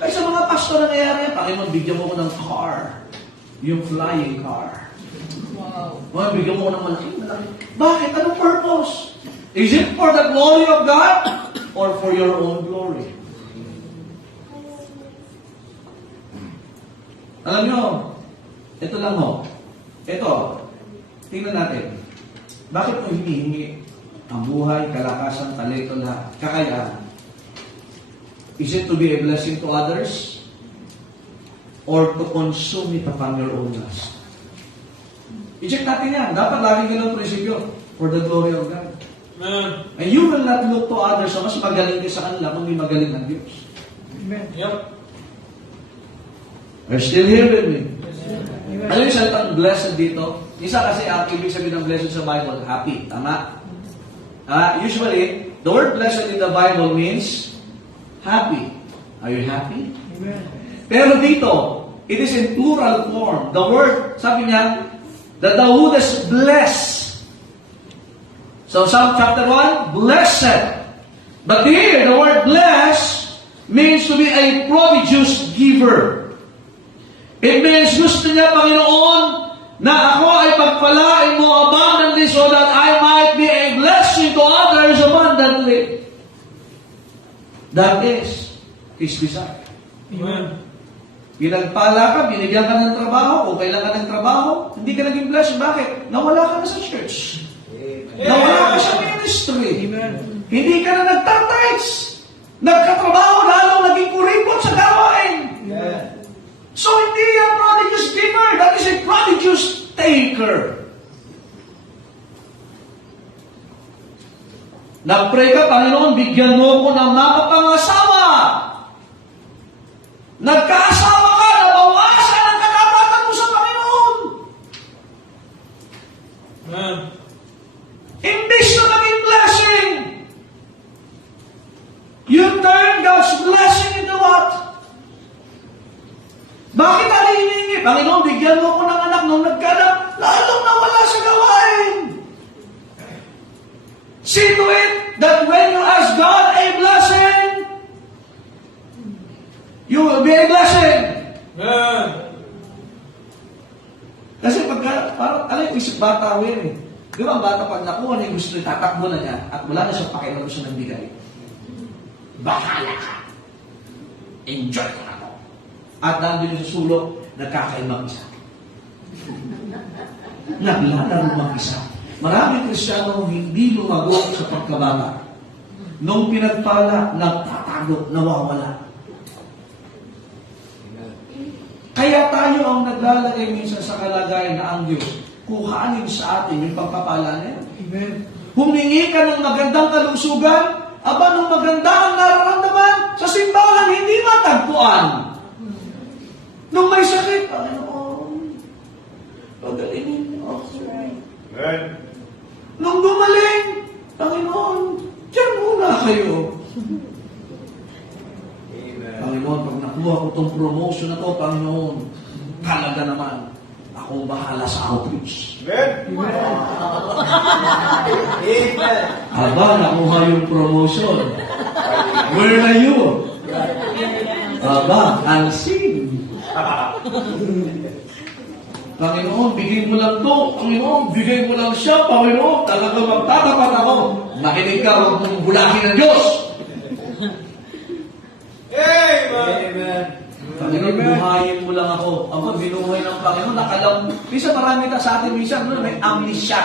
Kaya sa mga pastor na nangyayari, Panginoon, bigyan mo ko ng car. Yung flying car. Wow. Well, bigyan mo ko ng malaki. Bakit? Anong purpose? Is it for the glory of God or for your own glory? Alam nyo, ito lang ho. Ito, tingnan natin. Bakit mo hinihingi ang buhay, kalakasan, talento, lahat, kakayaan? Is it to be a blessing to others? Or to consume it upon your own lust? I-check natin yan. Dapat lagi ganun prinsipyo. For the glory of God. Amen. And you will not look to others na mas magaling ka sa kanila kung may magaling ng Diyos. Amen. Yep. Are you still here with me? Amen. Ano yung salitang blessed dito? Isa kasi ang ibig sabihin ng blessed sa Bible, happy. Tama? Usually, the word blessed in the Bible means happy. Are you happy? Amen. Pero dito, it is in plural form. The word, sabi niya, that thou wouldest bless. So, Psalm chapter 1, blessed. But here, the word bless means to be a prodigious giver. It means gusto niya, Panginoon, na ako ay pagpalain mo abundantly so that I might be a blessing to others abundantly. That is His desire. Amen. Pinagpala ka, binigyan ka ng trabaho, o kailan ka ng trabaho, hindi ka naging blessed. Bakit? Nawala ka na sa church. Nawala ka sa ministry. Amen. Hindi ka na nagtatights. Nagkatrabaho, lalong naging kuripot sa gawain. So, hindi yan prodigious giver. That is a prodigious taker. Nag-pray ka, Panginoon, bigyan mo ko ng mapapangasawa. Nagkaasawa ka, nabawasan ang katapatan mo sa Panginoon. Amen. Imbis na maging blessing, you turn God's blessing into what? Bakit ang hinihingi? Panginoon, bigyan mo ko ng anak nung nagkanak, lalong nawala sa gawain. See to it that when you ask God a blessing, you will be a blessing. Amen. Kasi pagka, parang, alam yung isip bata wear eh. Di ba ang bata pag nakuha na yung gusto niya, tatakbo na niya, at wala na siyang pakialam gusto ng bigay. Bahala ka. Enjoy ko na ako. At nandun yung sa sulok, nagkakaimang isa. Naglalaro mag-isa. Maraming Kristiyano hindi lumago sa pagkabata. Nung pinagpala, nagtatago, nawawala. Kaya tayo ang naglalagay minsan sa kalagayan na ang Diyos kuhanin sa atin yung pagpapala niya. Amen. Humingi ka ng magandang kalusugan, aba nung maganda ang nararamdaman, sa simbahan hindi matagpuan. Nung may sakit, Panginoon, pagalingin niyo ako. Amen. Nung gumaling, Panginoon, diyan muna kayo. Panginoon, pag nakuha ko itong promotion na to, Panginoon, talaga naman, akong bahala sa outreach. Amen. Aba, nakuha yung promotion. Where are you? Aba, unseen. Panginoon, bigay mo lang to. Panginoon, bigay mo lang siya. Panginoon, talaga magtatapat ako. Makinig ka, huwag mong bulahin ng Diyos. Amen. Panginoon, Amen. buhayin mo lang ako. Aba, binuhay ng Panginoon. Minsan marami na sa atin, minsan, may amnesia.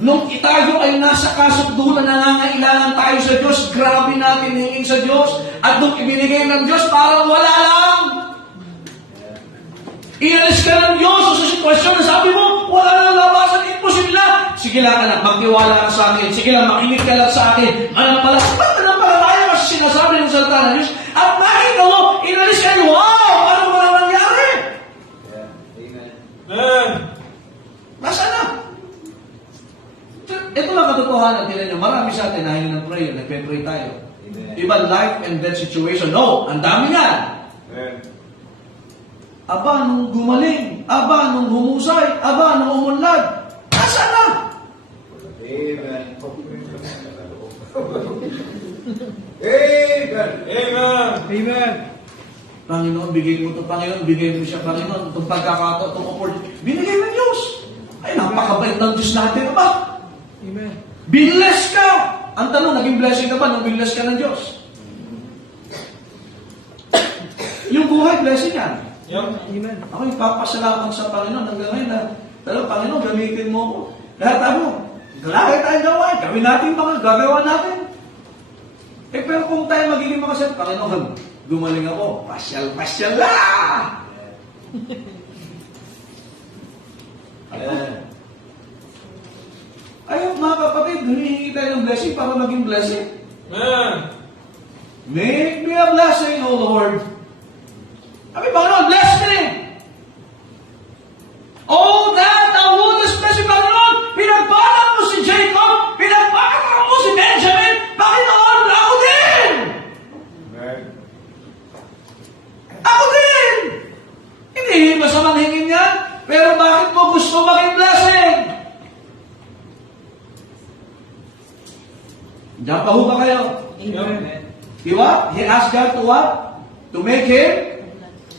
Nung tayo ay nasa kasukdulan, nangangailangan tayo sa Diyos, grabe natin hingin sa Diyos, at nung ibinigay ng Diyos, parang wala lang. Ialis ka ng Diyos sa sitwasyon na sabi mo, wala nang labasan, imposible na. Sige lang anak, magtiwala ka sa akin. Sige lang, makinig ka lang sa akin. Ba't nanampalataya ka sa sinasabi ng salita ng Diyos? At nakita mo, inalis ka niyo, wow! Ano ba naman nangyari? Amen. Nasaan na? Ito lang katotohanan, tinan nyo, marami sa atin nahin ng prayer, nagpe-pray tayo. Iba life and death situation. No, ang dami nga. Amen. Aba, nung gumaling, aba, nung humusay, aba, nung umunlad. Nasaan na? Amen. Amen. Amen. Panginoon, bigay mo ito, Panginoon, bigay mo siya, Panginoon, itong pagkakataon, itong opportunity. Binigay ng Diyos. Ay, napakabait ng Diyos natin, ba? Amen. Binless ka! Ang tanong, naging blessing ka ba nung binless ka ng Diyos? Yung buhay, blessing yan. Yup. Amen. Ako ipapasalamat sa Panginoon hanggang ngayon na, talagang Panginoon, gamitin mo ko. Lahat ano, lagi tayong gawain, gawin natin mga gagawa natin. Eh pero kung tayo magiging makasal, Panginoon, gumaling ako, pasyal-pasyal la! Ayun mga kapatid, humihingi tayo ng blessing para maging blessing. Amen. Make me a blessing, O Lord. Sabi, Panginoon, bless me! Oh, that thou wouldest bless me, Panginoon! Pinagpalang mo si Jacob! Pinagpalang mo si Benjamin! Panginoon, ako din! Amen. Ako din! Hindi masamang hingin yan, pero bakit mo gusto maging blessing? Diyan pa ho ba kayo? Amen. He what? He asked God to what? To make him?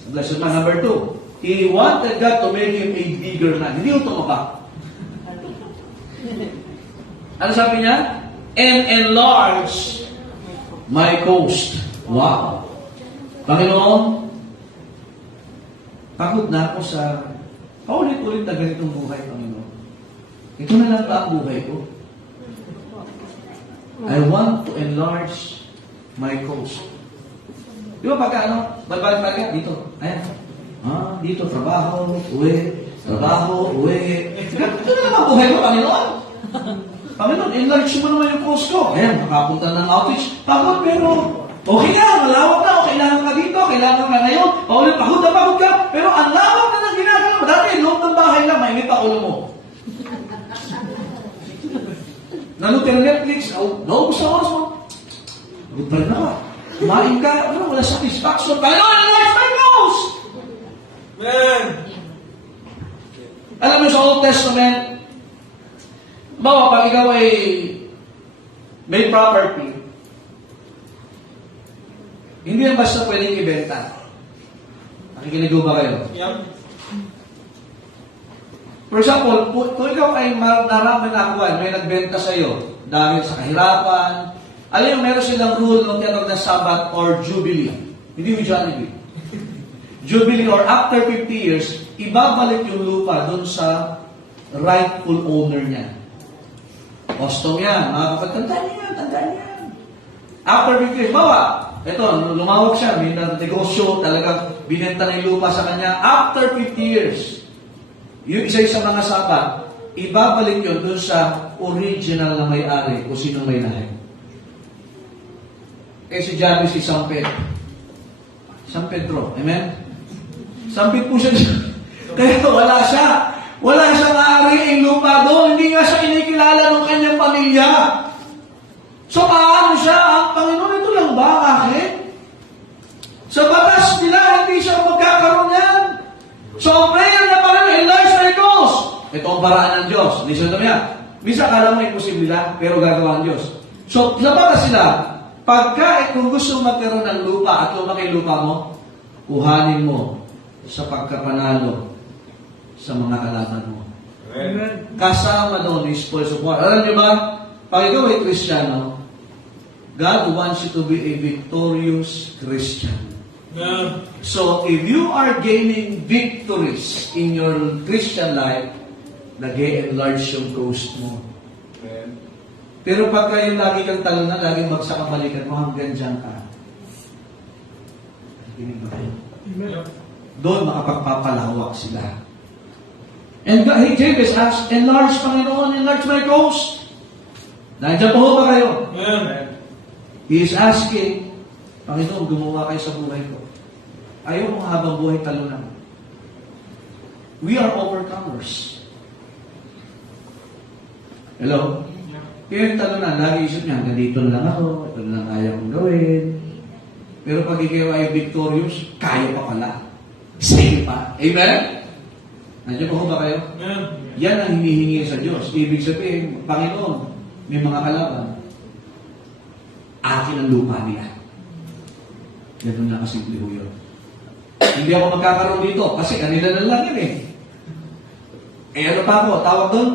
Blessed man number 2. He wanted God to make him a bigger man. Hindi ito maka. Ano sabi niya? And enlarge my coast. Wow. Panginoon, pagod na ako sa paulit-ulit na ganitong buhay, Panginoon. Ito na lang ba ang buhay ko? I want to enlarge my coast. Di ba pagka ano, balik ka dito. Ayan. Dito, trabaho, uwi. Trabaho, uwi. Ito na lang ang buhay ko, Panginoon. Panginoon, enlarge mo naman yung coast ko. Ayan, makapunta ng outreach. Pagod, pero okay na, malawak na. O kailangan ka dito, kailangan ka ngayon. Paulit, pagod ka. Pero ang lawak na ng ginagawa mo. Dati, loob ng bahay lang, mainit pa ulo mo. Nanood ka ng Netflix, naubos sa oras mo. Good pa rin ako. Kumain ka, wala satisfaction. Panginoon, enlarge my coast! Amen. Alam mo sa Old Testament, bawa pag ikaw ay may property, hindi yan basta pwedeng ibenta. Nakikinig ba kayo? Yup. For example, kung ikaw ay naramdaman na akuan, may nagbenta sa iyo dahil sa kahirapan, alam mo, meron silang rule ng tinatawag na Sabbath or Jubilee. Hindi yung Jollibee. Jubilee or after 50 years, ibabalik yung lupa doon sa rightful owner niya. Custom yan. Mga kapatid, tandaan yan. After 50 years, bawa, ito, lumawag siya, may negosyo, talagang binenta na yung lupa sa kanya. After 50 years, yung isa sa mga sabat, ibabalik yun doon sa original na may-ari o sinong may nahay. Eh si Jabez, si San Pedro. San Pedro, amen? Sampit po siya. Kaya wala siya. Wala siyang aari ang lupa doon. Hindi nga siya kinikilala ng kanyang pamilya. So paano siya? Ang Panginoon, ito lang ba akin? Sa batas nila, hindi siya magkakaroon yan. So ang prayer niya parang enlarge my coast. Ito ang paraan ng Diyos. Listen to me yan. Minsan akala mo imposible lang, pero gagawa ng Diyos. So sa batas nila, pagka kung gusto magkaroon ng lupa at lumaki lupa mo, kuhanin mo sa pagkapanalo sa mga kalaban mo. Amen. Kasama doon is spoils of war. Alam niyo ba, pag ikaw ay Kristiyano, God wants you to be a victorious Christian. Amen. So, if you are gaining victories in your Christian life, nag-e-enlarge yung coast mo. Amen. Pero pagka yung lagi kang talunan, laging bagsak ang balikan mo, hanggang dyan ka. Kinig ba kayo? Amen. Doon makapagpapalawak sila. And God, hey, Jabez asked, enlarge, Panginoon, enlarge my coast. Nandiyan po ho ba kayo? Amen. He is asking, Panginoon, gumawa kayo sa buhay ko. Ayaw mo habang buhay talunan. We are overcomers. Hello? Kaya yung talunan, lagi isip niya, ganito na lang ako, ito na lang kaya kong gawin. Pero pag ikaw ay victorious, kaya pa pala. Sige pa. Amen? Nandiyan po ba kayo? Amen. Yan ang hinihingi sa Diyos. Ibig sabihin, Panginoon, may mga kalaban. Akin ang lupa nila. Ganun na kasimple ho yun. Hindi ako magkakaroon dito kasi kanila na lang yun eh. Eh ano pa ako? Tawag doon?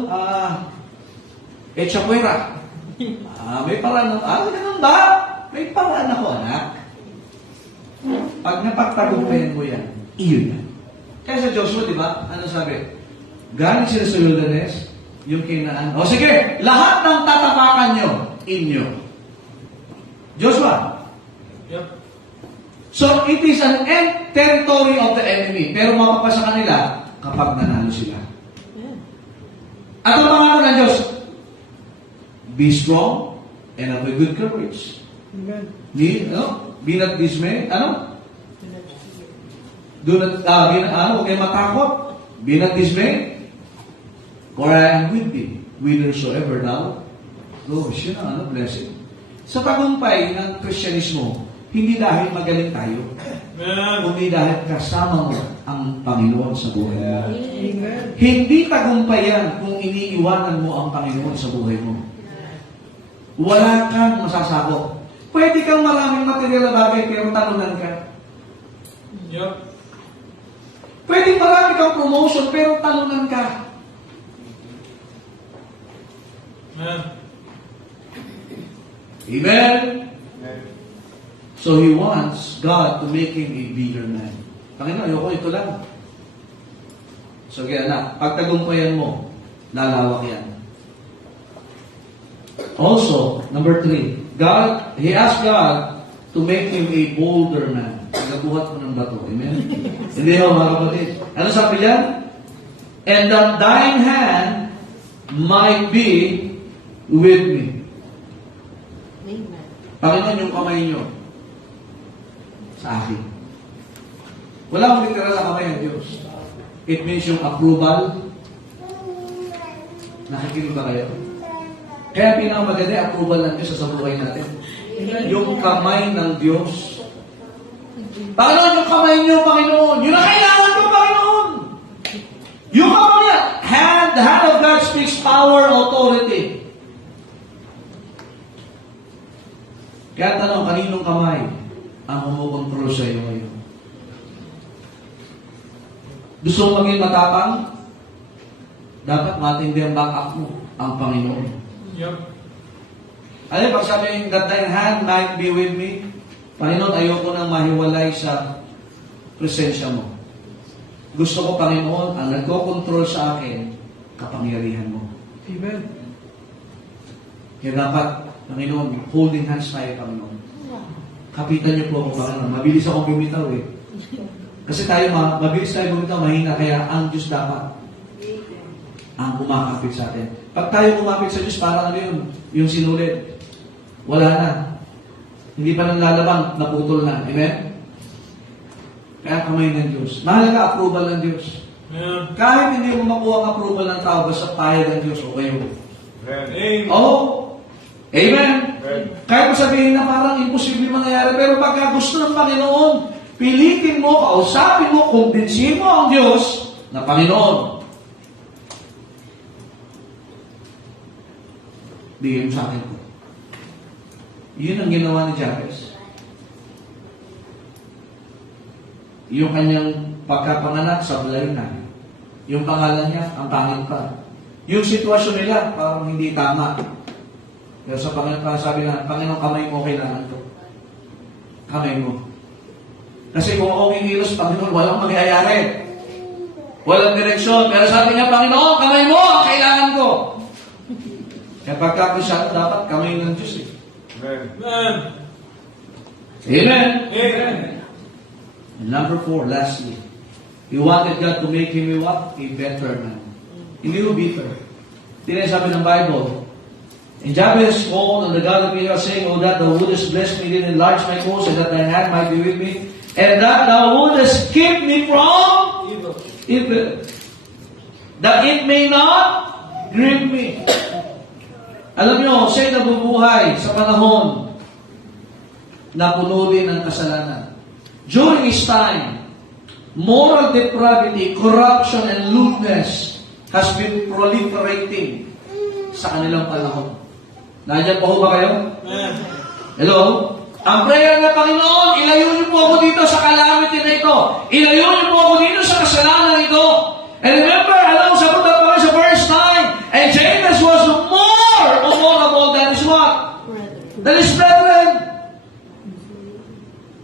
Echapuera. May paraan. Ganun ba? May paraan ako, anak. Pag napagtagumpayan mo yan, iyon yan. Kaya sa Joshua, di ba? Ano sabi? Galing sila sa wilderness, yung kinaan. O sige, lahat ng tatapakan nyo, inyo. Joshua. Yep. So, it is an end territory of the enemy. Pero mapapasa kanila kapag nanalo sila. At ang pangalan ng Diyos, be strong and have a good courage. Amen. Be not dismayed. Do not, huwag kayong matakot. Be not dismayed. For I am with thee, whithersoever thou goest. Yun ang blessing. Sa tagumpay ng Kristyanismo, hindi dahil magaling tayo, Amen. kundi dahil kasama mo ang Panginoon sa buhay mo. Amen. Hindi tagumpay yan kung iniiwanan mo ang Panginoon sa buhay mo. Wala kang masasabot. Pwede kang maraming material na bagay pero talunan ka. Yep. Pwede marami kang promotion pero talunan ka. Amen. Amen? Amen. So He wants God to make him a bigger man. Panginoon, ayoko ito lang. So kaya na, pagtagumpayan mo, lalawak yan. Also, number 3, He asked God to make him a bolder man. Nagabuhat mo ng bato. Amen? Hindi ho, mga kapatid. Ano sabi yan? And that thine hand might be with me. Amen. Panginoon, yung kamay nyo sa akin. Wala akong literal na kamay ng Diyos. It means yung approval. Nakikinig ba kayo? Kaya pinakamaganda approval ng Diyos sa buhay natin. Yung kamay ng Diyos. Panginoon, yung kamay nyo, Panginoon. Yun ang kailangan ko, Panginoon. Yung kamay niya. The hand of God speaks power, authority. Kaya tanong, kaninong kamay ang kumukontrol sa iyo ngayon? Gusto mo maging matapang? Dapat matindi ang back-up mo, ang Panginoon. Yep. Alam, pag sabi that thine hand might be with me, Panginoon, ayoko nang mahiwalay sa presensya mo. Gusto ko, Panginoon, ang nagkokontrol sa akin, kapangyarihan mo. Amen. Kaya dapat, Panginoon, holding hands tayo, Panginoon. Kapitan niyo po ako, Panginoon. Mabilis akong bumitaw eh. Kasi tayo, mabilis tayo bumitaw, mahina. Kaya ang Diyos dapat ang kumakapit sa atin. Pag tayo kumapit sa Diyos, parang ano yun? Yung sinulid. Wala na. Hindi pa nang lalabang, naputol na. Amen? Kaya kamay ng Diyos. Mahalaga, approval ng Diyos. Amen. Kahit hindi mo makuha ang approval ng tao, basta payag ng Diyos, okay mo. Amen. Oh, amen. Amen. Kahit mo sabihin na parang imposible mangyayari, pero pagka gusto ng Panginoon, pilitin mo, kausapin mo, kumbinsihin mo ang Diyos na Panginoon. Bigyan mo sa akin po. Yun ang ginawa ni Jabez. Yung kanyang pagkapanganak, sablay na. Yung pangalan niya, ang pangit pa. Yung sitwasyon nila, parang hindi tama. Pero sa Panginoon, sabi na, Panginoon, kamay mo kailangan ko. Kamay mo. Kasi kung ako kikilos, Panginoon, walang mangyayari. Walang direksyon. Pero sabi niya, Panginoon, kamay mo ang kailangan ko. Kaya pagkakasya, dapat kamay ng Diyos eh. Amen. Amen. Amen. And number 4, lastly, he wanted God to make him a what? A better man. Hindi mo bitter. Tingnan sabi ng Bible. And Jabez called on the God of Israel, saying, O that thou wouldest bless me, then enlarge my cause, and that thine hand might be with me, and that thou wouldest keep me from Evil. evil, that it may not grieve me. Alam niyo, siya'y nabubuhay sa panahon na puno din ng kasalanan. During his time, moral depravity, corruption, and lewdness has been proliferating sa kanilang panahon. Nandiyan po ba kayo? Amen. Hello? Ang prayer ng Panginoon, ilayo niyo po ako dito sa calamity na ito. Ilayo niyo po ako dito sa kasalanan na ito. And remember, alam mo, sagot na pa sa verse 9, and Jabez was more honorable than his what? Than his brethren.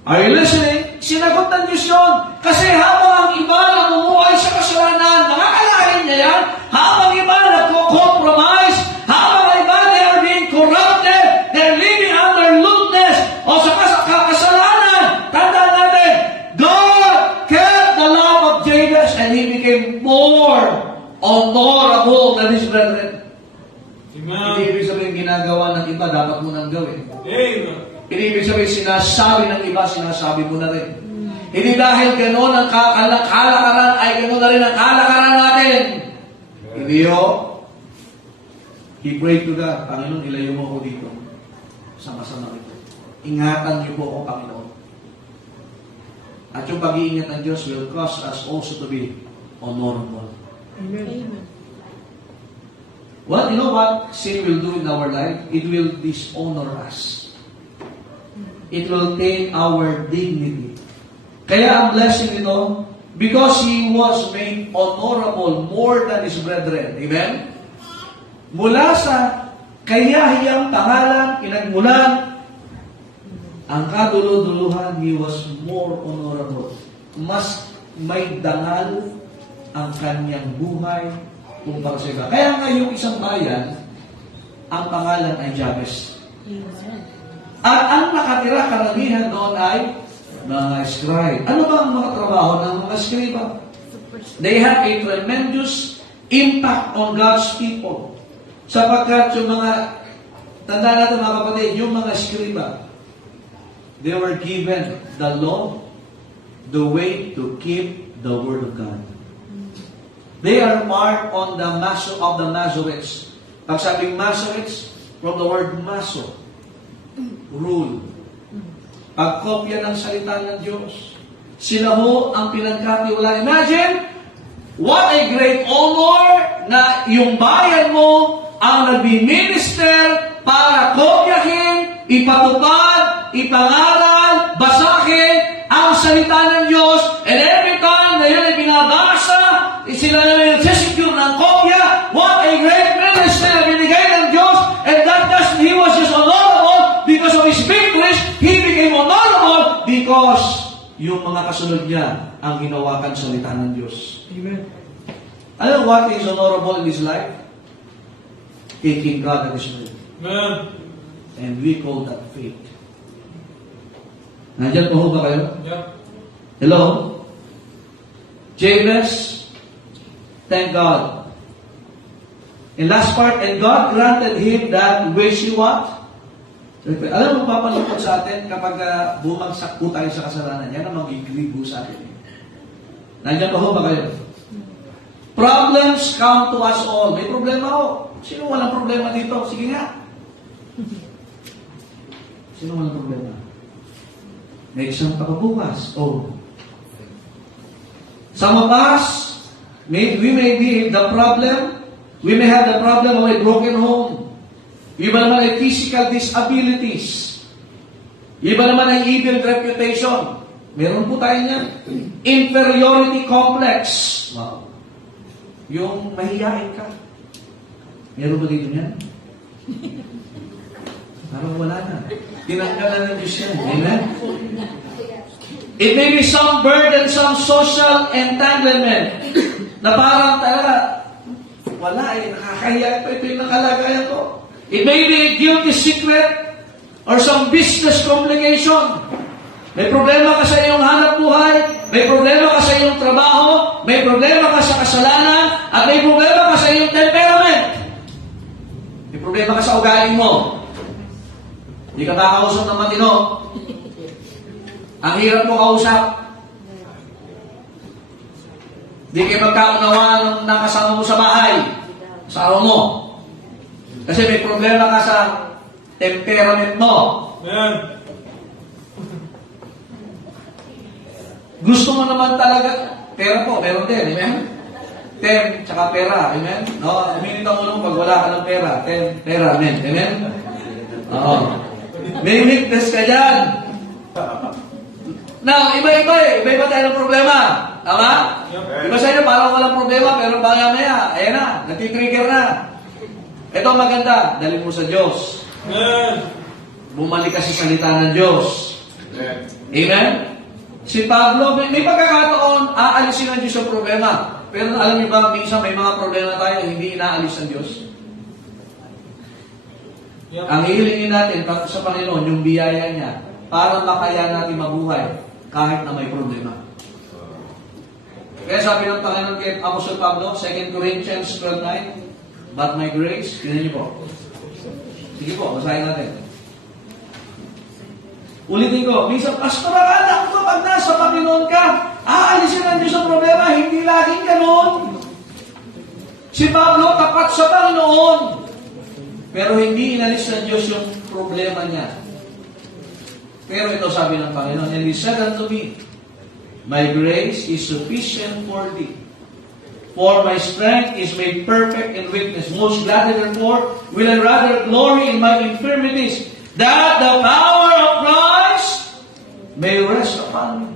Are you listening? Sinagot ng Diyos yun. Kasi habang ang iba namumuhay sa kasalanan, nakakalain niya yan. Habang iba nagko-compromise, habang ang iba they are being corrupted, they're living under lewdness, o sa kasalanan, tandaan natin, God kept the love of Jabez and he became more honorable than his brethren. Hindi Amen. ibig sabihin ginagawa ng iba, dapat mo nang gawin. Amen. Hindi ibig sabihin sinasabi ng iba, sinasabi mo na rin. Hindi dahil gano'n ang kalakaran ay gano'n na rin ang kalakaran natin. Hindi o. He prayed to God, Panginoon, ilayo mo ako dito sa masama ito. Ingatan niyo po ako, Panginoon. At yung pag-iingat ng Diyos will cause us also to be honorable. Amen. Amen. Well, you know what sin will do in our life? It will dishonor us. It will take our dignity. Kaya ang blessing nito, because he was made honorable more than his brethren. Amen? Mula sa kayahiyang pangalan, pinagmulan, ang kaduluduluhan, he was more honorable. Mas may dangal ang kanyang buhay kumpara sa iba. Kaya nga yung isang bayan, ang pangalan ay Jabez. Amen. At ang nakatira karamihan doon ay mga scribe. Ano ba ang mga trabaho ng mga scribe? They have a tremendous impact on God's people. Sapagkat yung mga, tanda natin mga kapatid, yung mga scribe, they were given the law, the way to keep the Word of God. They are part on the of the Masoretes. Pag sabing Masoretes, from the word maso, rule. Pagkopya ng salita ng Diyos. Sila ho ang pinagkatiwala. Imagine, what a great honor na yung bayan mo ang nagbi-minister para kopyahin, ipatupad, ipangaral, basahin ang salita ng Diyos. And every time na yun ay binabasa, sila na yung secure ng kopya. What a great minister na binigay ng Diyos. And that doesn't, he was just honorable because of his victories. He became honorable because yung mga kasunod niya ang hinawakan salita ng Diyos. Amen. Ano what is honorable in his life? Taking God at his word. Amen. And we call that faith. Nandiyan po ba kayo? Yep. Hello? Jabez, thank God. And last part, and God granted him that which he what? Alam mo, papalungkot sa atin kapag bumagsak po tayo sa kasalanan. Yan ang magigribo sa atin. Nandiyan pa ho ba kayo? Problems come to us all. May problema ho. Sino walang problema dito? Sige nga. Sino walang problema? May exam pa bukas. Oh. Some of us, we may be the problem. We may have the problem of a broken home. Iba naman ay physical disabilities. Iba naman ay evil reputation. Meron po tayo niyan. Inferiority complex. Wow. Yung mahihain ka. Meron ba dito niyan? Parang wala na. Tinanggalan ng Diyos yan. Amen? It may be some burdensome social entanglement na parang talaga, wala nakakahiya ito yung nakalagayan ko. It may be a guilty secret or some business complication. May problema ka sa iyong hanap buhay, may problema ka sa iyong trabaho, may problema ka sa kasalanan, at may problema ka sa iyong temperament. May problema ka sa ugali mo. Hindi ka makakausap ng matino. Ang hirap mo kausap. Hindi kayo magkaunawaan ng kasama mo sa bahay, sa araw mo. Kasi may problema ka sa temperament mo. Amen. Gusto mo naman talaga, pera po, meron din, amen? 10, tsaka pera, amen? No, uminit ang ulo pag wala ka ng pera. 10, pera, amen? Amen? Oo. May weakness ka dyan. Now, iba-iba tayo ng problema. Tama? Iba sa inyo, parang walang problema, pero maya-maya, ayan na, natitrigger na. Ito ang maganda, dali mo sa Diyos. Amen. Bumalik ka sa salita ng Diyos. Amen. Amen? Si Pablo, may pagkakataon, aalisin ng Diyos ang problema. Pero alam niyo ba, minsan may mga problema tayo, hindi inaalis ng Diyos. Yep. Ang hihilingin natin sa Panginoon, yung biyaya niya, para makaya natin mabuhay kahit na may problema. Kaya sabi ng Panginoon kay Apostle Pablo, 2 Corinthians 12:9, but my grace, tinan niyo po. Sige po, basahin natin. Ulitin ko, minsan, Pastor, alam ko, pag nasa Panginoon ka, aalisin ang Diyos ang problema, hindi laging ganon. Si Pablo, tapat sa Panginoon. Pero hindi inalis ng Diyos yung problema niya. Pero ito sabi ng Panginoon, and He said unto me, my grace is sufficient for thee. For my strength is made perfect in weakness. Most gladly therefore will I rather glory in my infirmities, that the power of Christ may rest upon me.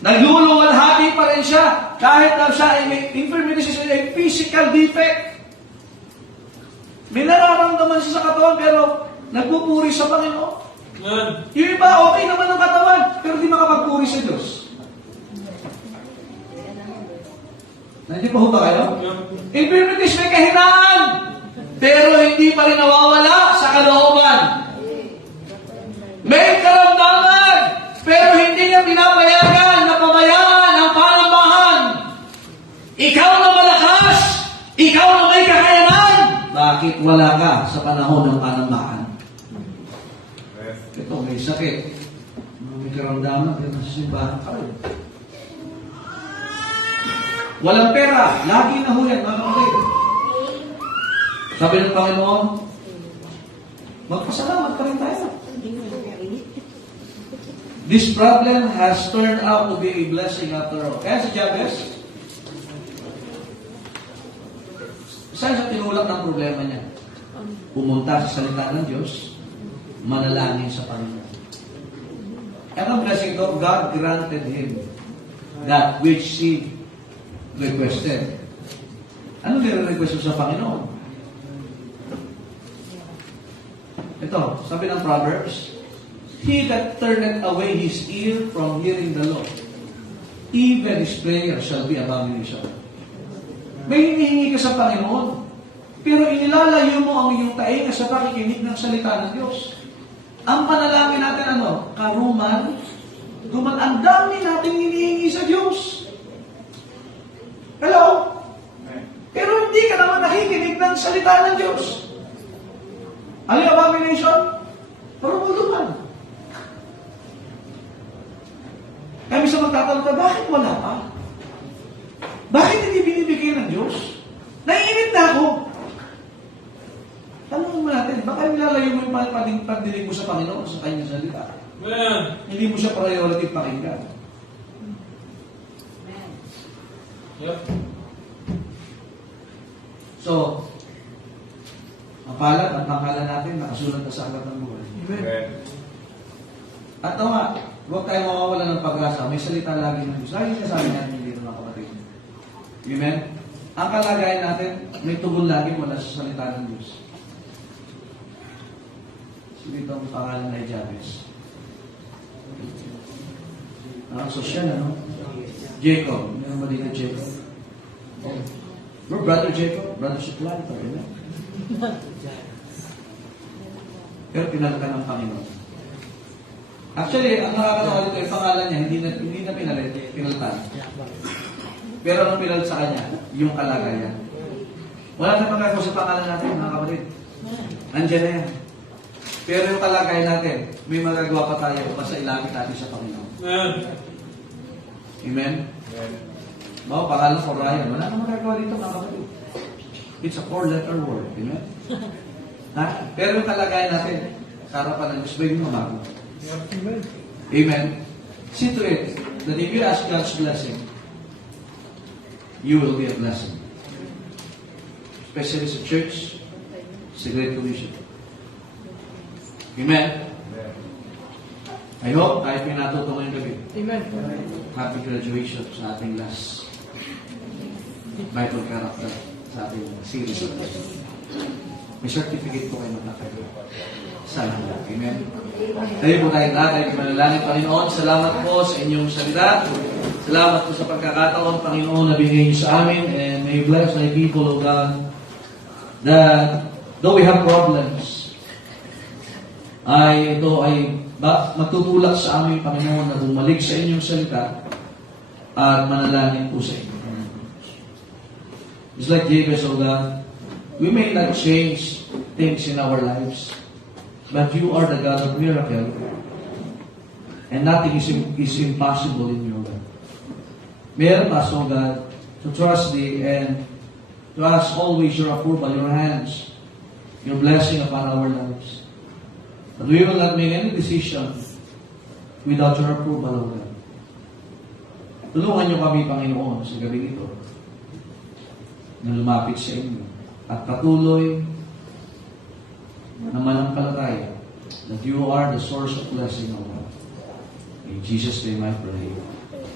Nagluluwalhati pa rin siya, kahit na siya ay may infirmities, is a physical defect. May nararamdaman siya sa katawan, pero nagpupuri sa Panginoon. Amen. Yung iba, okay naman ang katawan, pero di makapagpuri sa Diyos. Hindi pa ho ba kayo? Infirmities may kahinaan, pero hindi pa rin nawawala sa kalooban. May karamdaman, pero hindi niya pinapayagan na pabayaan ang panambahan. Ikaw na malakas, ikaw na may kakayanan, bakit wala ka sa panahon ng panambahan? Ito, may sakit. May karamdaman, pero nasa simbahan ka rin. Walang pera, lagi na ho yan, mga kapatid. Sabi ng Panginoon, magpasalamat pa rin tayo. This problem has turned out to be a blessing after all. Kaya si Jabez, saan siya tinulak ng problema niya? Pumunta sa salita ng Diyos, manalangin sa Panginoon. And ang blessing ito, God granted him that which he requested. Ano nire-request sa Panginoon? Ito, sabi ng Proverbs, he that turneth away his ear from hearing the law, even his prayer shall be abomination. May hinihingi ka sa Panginoon, pero inilalayo mo ang iyong tainga sa pakikinig ng salita ng Diyos. Ang panalangin natin ano? Karuman, ang dami natin hinihingi sa Diyos. Hello? Pero hindi ka naman nakikinig ng salita ng Diyos. Ano yung abomination? Parumuluhan. Kami sa magtatanong ka, bakit wala pa? Bakit hindi binibigay ng Diyos? Naiinit na ako. Tanong mo natin, baka nilalayo mo yung pagdinig mo sa Panginoon sa kanyang salita. Amen. Hindi mo siya priority pakinggan. Yep. So, ang palad, ang pangalan natin, nakasulat na sa aklat ng buhay. Amen. At ito nga, huwag tayo mawawala ng pag-asa. May salita lagi ng Diyos. Lagi siya sabi natin dito mga kapatid. Amen? Ang kalagayan natin, may tugon lagi mula sa salita ng Diyos. So, dito ang pangalan ay Jabez. Sosyal, ano? Jacob. Meron ba dito Jacob? Oh. Bro, brother Jacob. Brother Supply. Ano? Pero pinalitan ng Panginoon. Actually, ang nakakatawa dito, yung pangalan niya, hindi na pinalitan. Pero anong pinalit sa kanya? Yung kalagayan. Wala na magagawa sa pangalan natin, mga kapatid. Nandiyan na yan. Pero yung kalagayan natin, may magagawa pa tayo basta ilapit natin sa Panginoon. Amen. Amen? Mga pangalan ko, Ryan. Wala na magagawa dito, mga kapatid. It's a 4-letter word. Amen? Ha? Pero yung kalagayan natin, sa harapan ng Diyos, may mabago. Amen. Amen? See to it that if you ask God's blessing, you will be a blessing. Especially sa church, sa Great Commission. Amen? I hope kahit may natuto ngayong gabi. Amen. Happy graduation sa ating last Bible character sa ating series. May certificate po kayo magkakaroon. Sana. Amen? Tayo po tayong lahat ay manalangin, Panginoon. Salamat po sa inyong salita. Salamat po sa pagkakataon, Panginoon, na binigay niyo sa amin. And may bless my people, O God, that though we have problems, ito ay matutulak sa amin, Panginoon, na bumalik sa inyong salita at manalangin po sa inyo. It's like Jabez, O God, we may not change things in our lives, but you are the God of miracle, and nothing is impossible in your life. Help us, O God, to trust Thee and to ask always your approval, your hands, your blessing upon our lives. But we will not make any decision without your approval, O God. Tulungan niyo kami, Panginoon, sa gabi ito na lumapit sa inyo at patuloy na manampalataya that you are the source of blessing, O God. In Jesus' name I pray.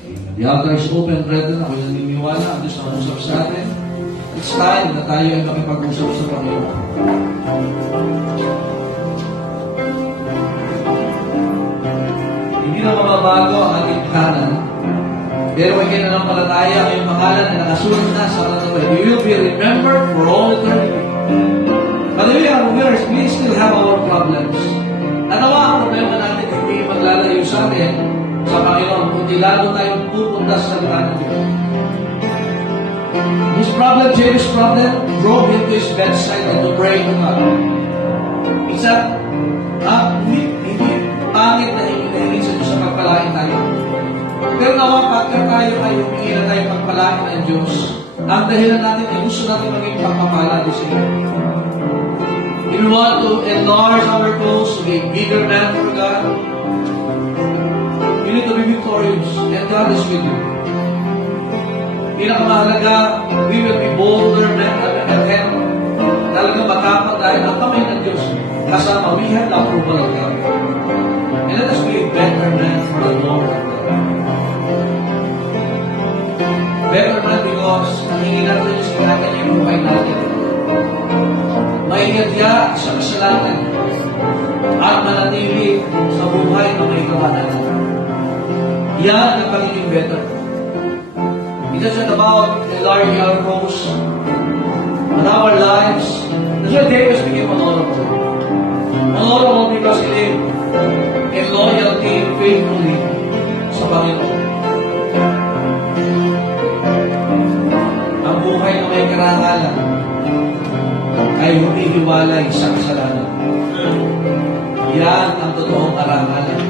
Amen. The altar is open, brethren. Ako naniniwala ang Diyos na manusap sa atin. It's time na tayo ay makipag-usap sa Panginoon. Hindi na mababago ang ating kanan, pero may kinanampalataya ang iyong pangalan na nakasulat na sa katawan. You will be remembered for all eternity. But we still have our problems. Natawa ang problema natin, hindi maglalayo sa atin sa Panginoon, kundi lalo tayong pupunta sa salita ng Diyos. His problem, James' problem, drove him to his bedside and to pray to God. Isa, hindi pangit na hingin sa Diyos sa pagpalain tayo. Pero nawa, pagka tayo ay humingi na tayo pagpalain ng Diyos, ang dahilan natin ay gusto natin maging pagpapala din sa iyo. If we want to enlarge our goals, to be a bigger man for God, you need to be victorious, and God is with you. Pinakamahalaga, we will be bolder men at him. Talagang matapang dahil ang kamay ng Diyos kasama, we have the approval of God. And let us be a better man for the Lord of God. Better man because hingin natin yung sinatan yung buhay natin. Maihadya sa kasalanan at manatili sa buhay na may kawanan. Yan ang pagiging better. It isn't about enlarging our goals, but our lives. That's why David became honorable. Honorable because he lived in loyalty, faithfully sa Panginoon. Ang buhay na may karangalan ay humihiwalay sa kasalanan. Yan ang totoong karangalan.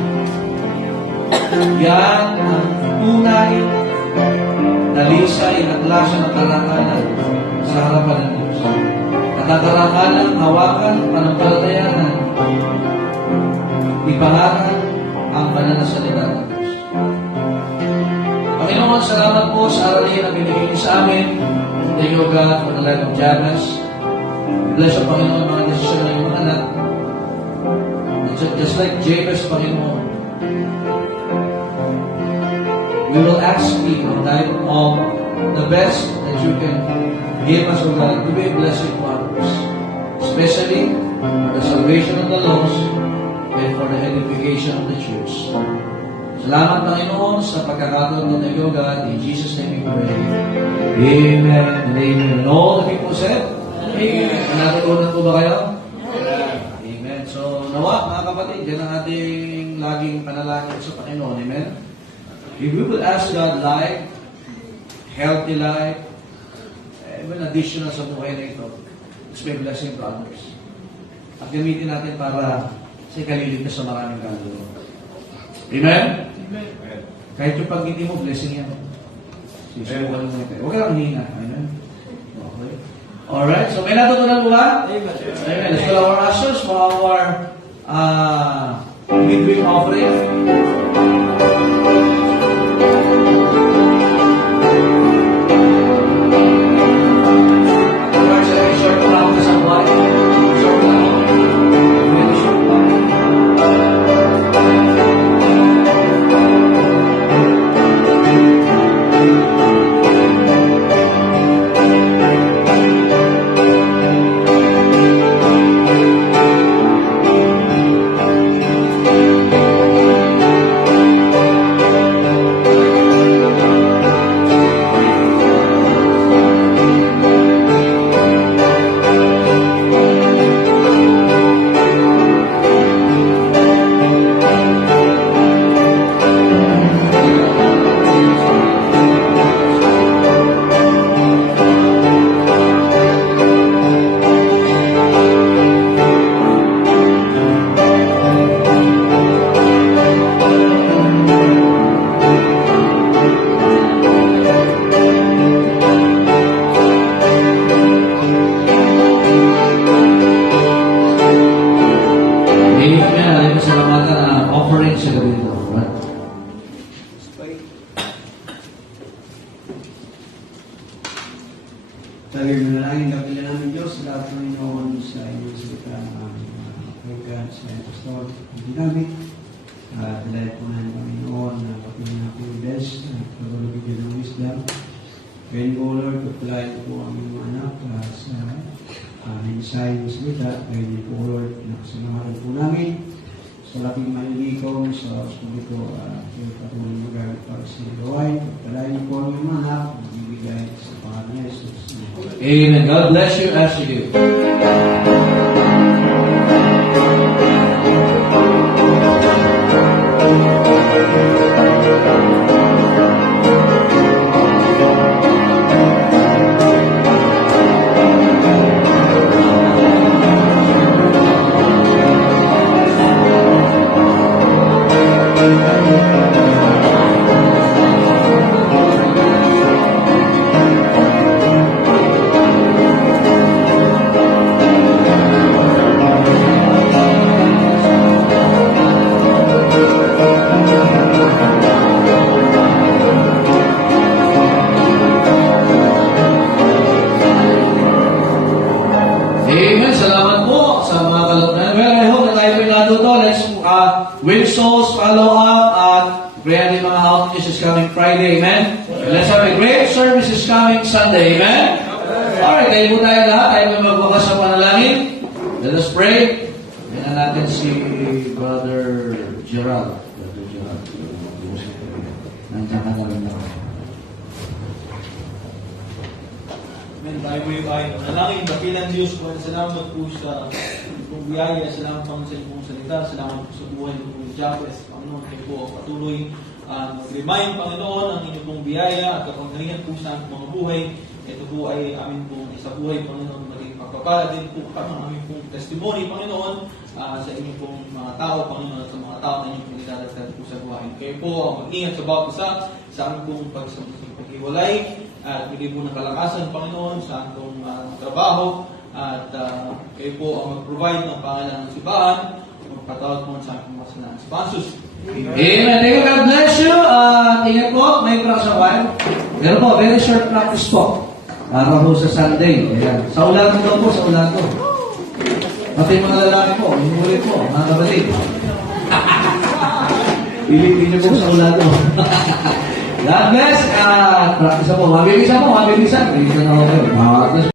Yan ang tunay dalisay at lasa ng karangalan sa harapan ng Diyos. At ang karangalan, hawakan, panampalatayanan, ipangaral ang pananasalita ng Diyos. Panginoon, salamat po sa aralin na binigay niyo sa amin. Thank you, God, for the life of Jabez. Bless ang Panginoon mga desisyon ng iyong mga anak. Just like Jabez, Panginoon, we will ask you of the best that you can give us, O God, to be a blessing to others, especially for the salvation of the lost and for the edification of the church. Salamat, Panginoon, sa pagkakataon na ito, God. In Jesus' name we pray. Amen and amen. And all the people said, Amen. Natutunan po ba kayo? Amen. So, nawa, mga kapatid, yan ang ating laging panalangin sa Panginoon. Amen. If we will ask God life, healthy life, even additional sa buhay na ito, it's my blessing to others. At gamitin natin para sa ikaliligtas sa maraming kaluluwa. Amen? Amen. Kahit yung pag-ngiti mo, blessing yan. Sisubukan mo ito. Huwag kang hihina. Amen? Okay. Alright, so may natutunan mo ba? Amen. Amen. Let's call our ushers for our midweek offering. Alright, so may short lang ako sa buhay. Short lang ako. Very short lang. Amen. Pasalamatan na offering sa gabi ito. Sabi mo na lang, yung kapila namin Diyos, lahat ng Panginoon sa inyong salita ng pagkat sa pastor, hindi namin. Dahil po na ng Panginoon na kapila natin yung best, pagulugin ng wisdom. Ngayon po, Lord, pagpalain po ang mga anak sa mensahe ng salita. Ngayon po, Lord, nakasamahan po namin sa laking malilikom sa ospital ko, patuloy magamit para sa gawain. Pagpalain po ang mga anak, magbibigay sa pangalan ni Jesus. Amen. God bless you as you give. Amen. Salamat po sa mga kalooban. Well, I hope na tayo po natuto. Let's win souls, follow up, at pray mga outreach is coming Friday. Amen. Let's have a great service is coming Sunday. Amen. Alright, tayo po tayo lahat. Tayo po magbukas sa panalangin. Let us pray. Yan natin si Brother Gerald. Brother Gerald. Nandiyan ka na rin ako. Amen. Tayo po yung ay manalangin. Dakilang Diyos po. Salamat po sa pong biyaya. Salamat po sa inyong salita. Salamat po sa buhay ng pong Jabez. Panginoon, kayo po patuloy mag-remind, Panginoon, ang inyong pong biyaya at kapangalingan po sa mga buhay. Ito po ay amin pong isa buhay, Panginoon, maging pagpapala din po ang aming pong testimony, Panginoon, sa inyong pong mga tao, Panginoon, at sa mga tao na inyong pong idadagdag po sa buhay. Kayo po ang mag-ingat sa bawat isa sa aming pong paghiwalay at bigay po ng kalakasan, Panginoon, sa aming pong trabaho at kayo po ang mag-provide ng pangalan ng simbahan, magpatawad po sa aming mga kasalanan. Sponsors. Amen. Thank you. God bless you. Ingat po. May practice a while. Pero po, very short practice po. Para po sa Sunday. Ayan. Sa ulan ko daw po. Sa ulan ko. Pati mga lalaki po. Humulit po. Mga kabalit. Pilipino po sa ulan ko. God bless. Practice po. Mabilisan po. Mabilisan. Mabilisan ako kayo. God bless po.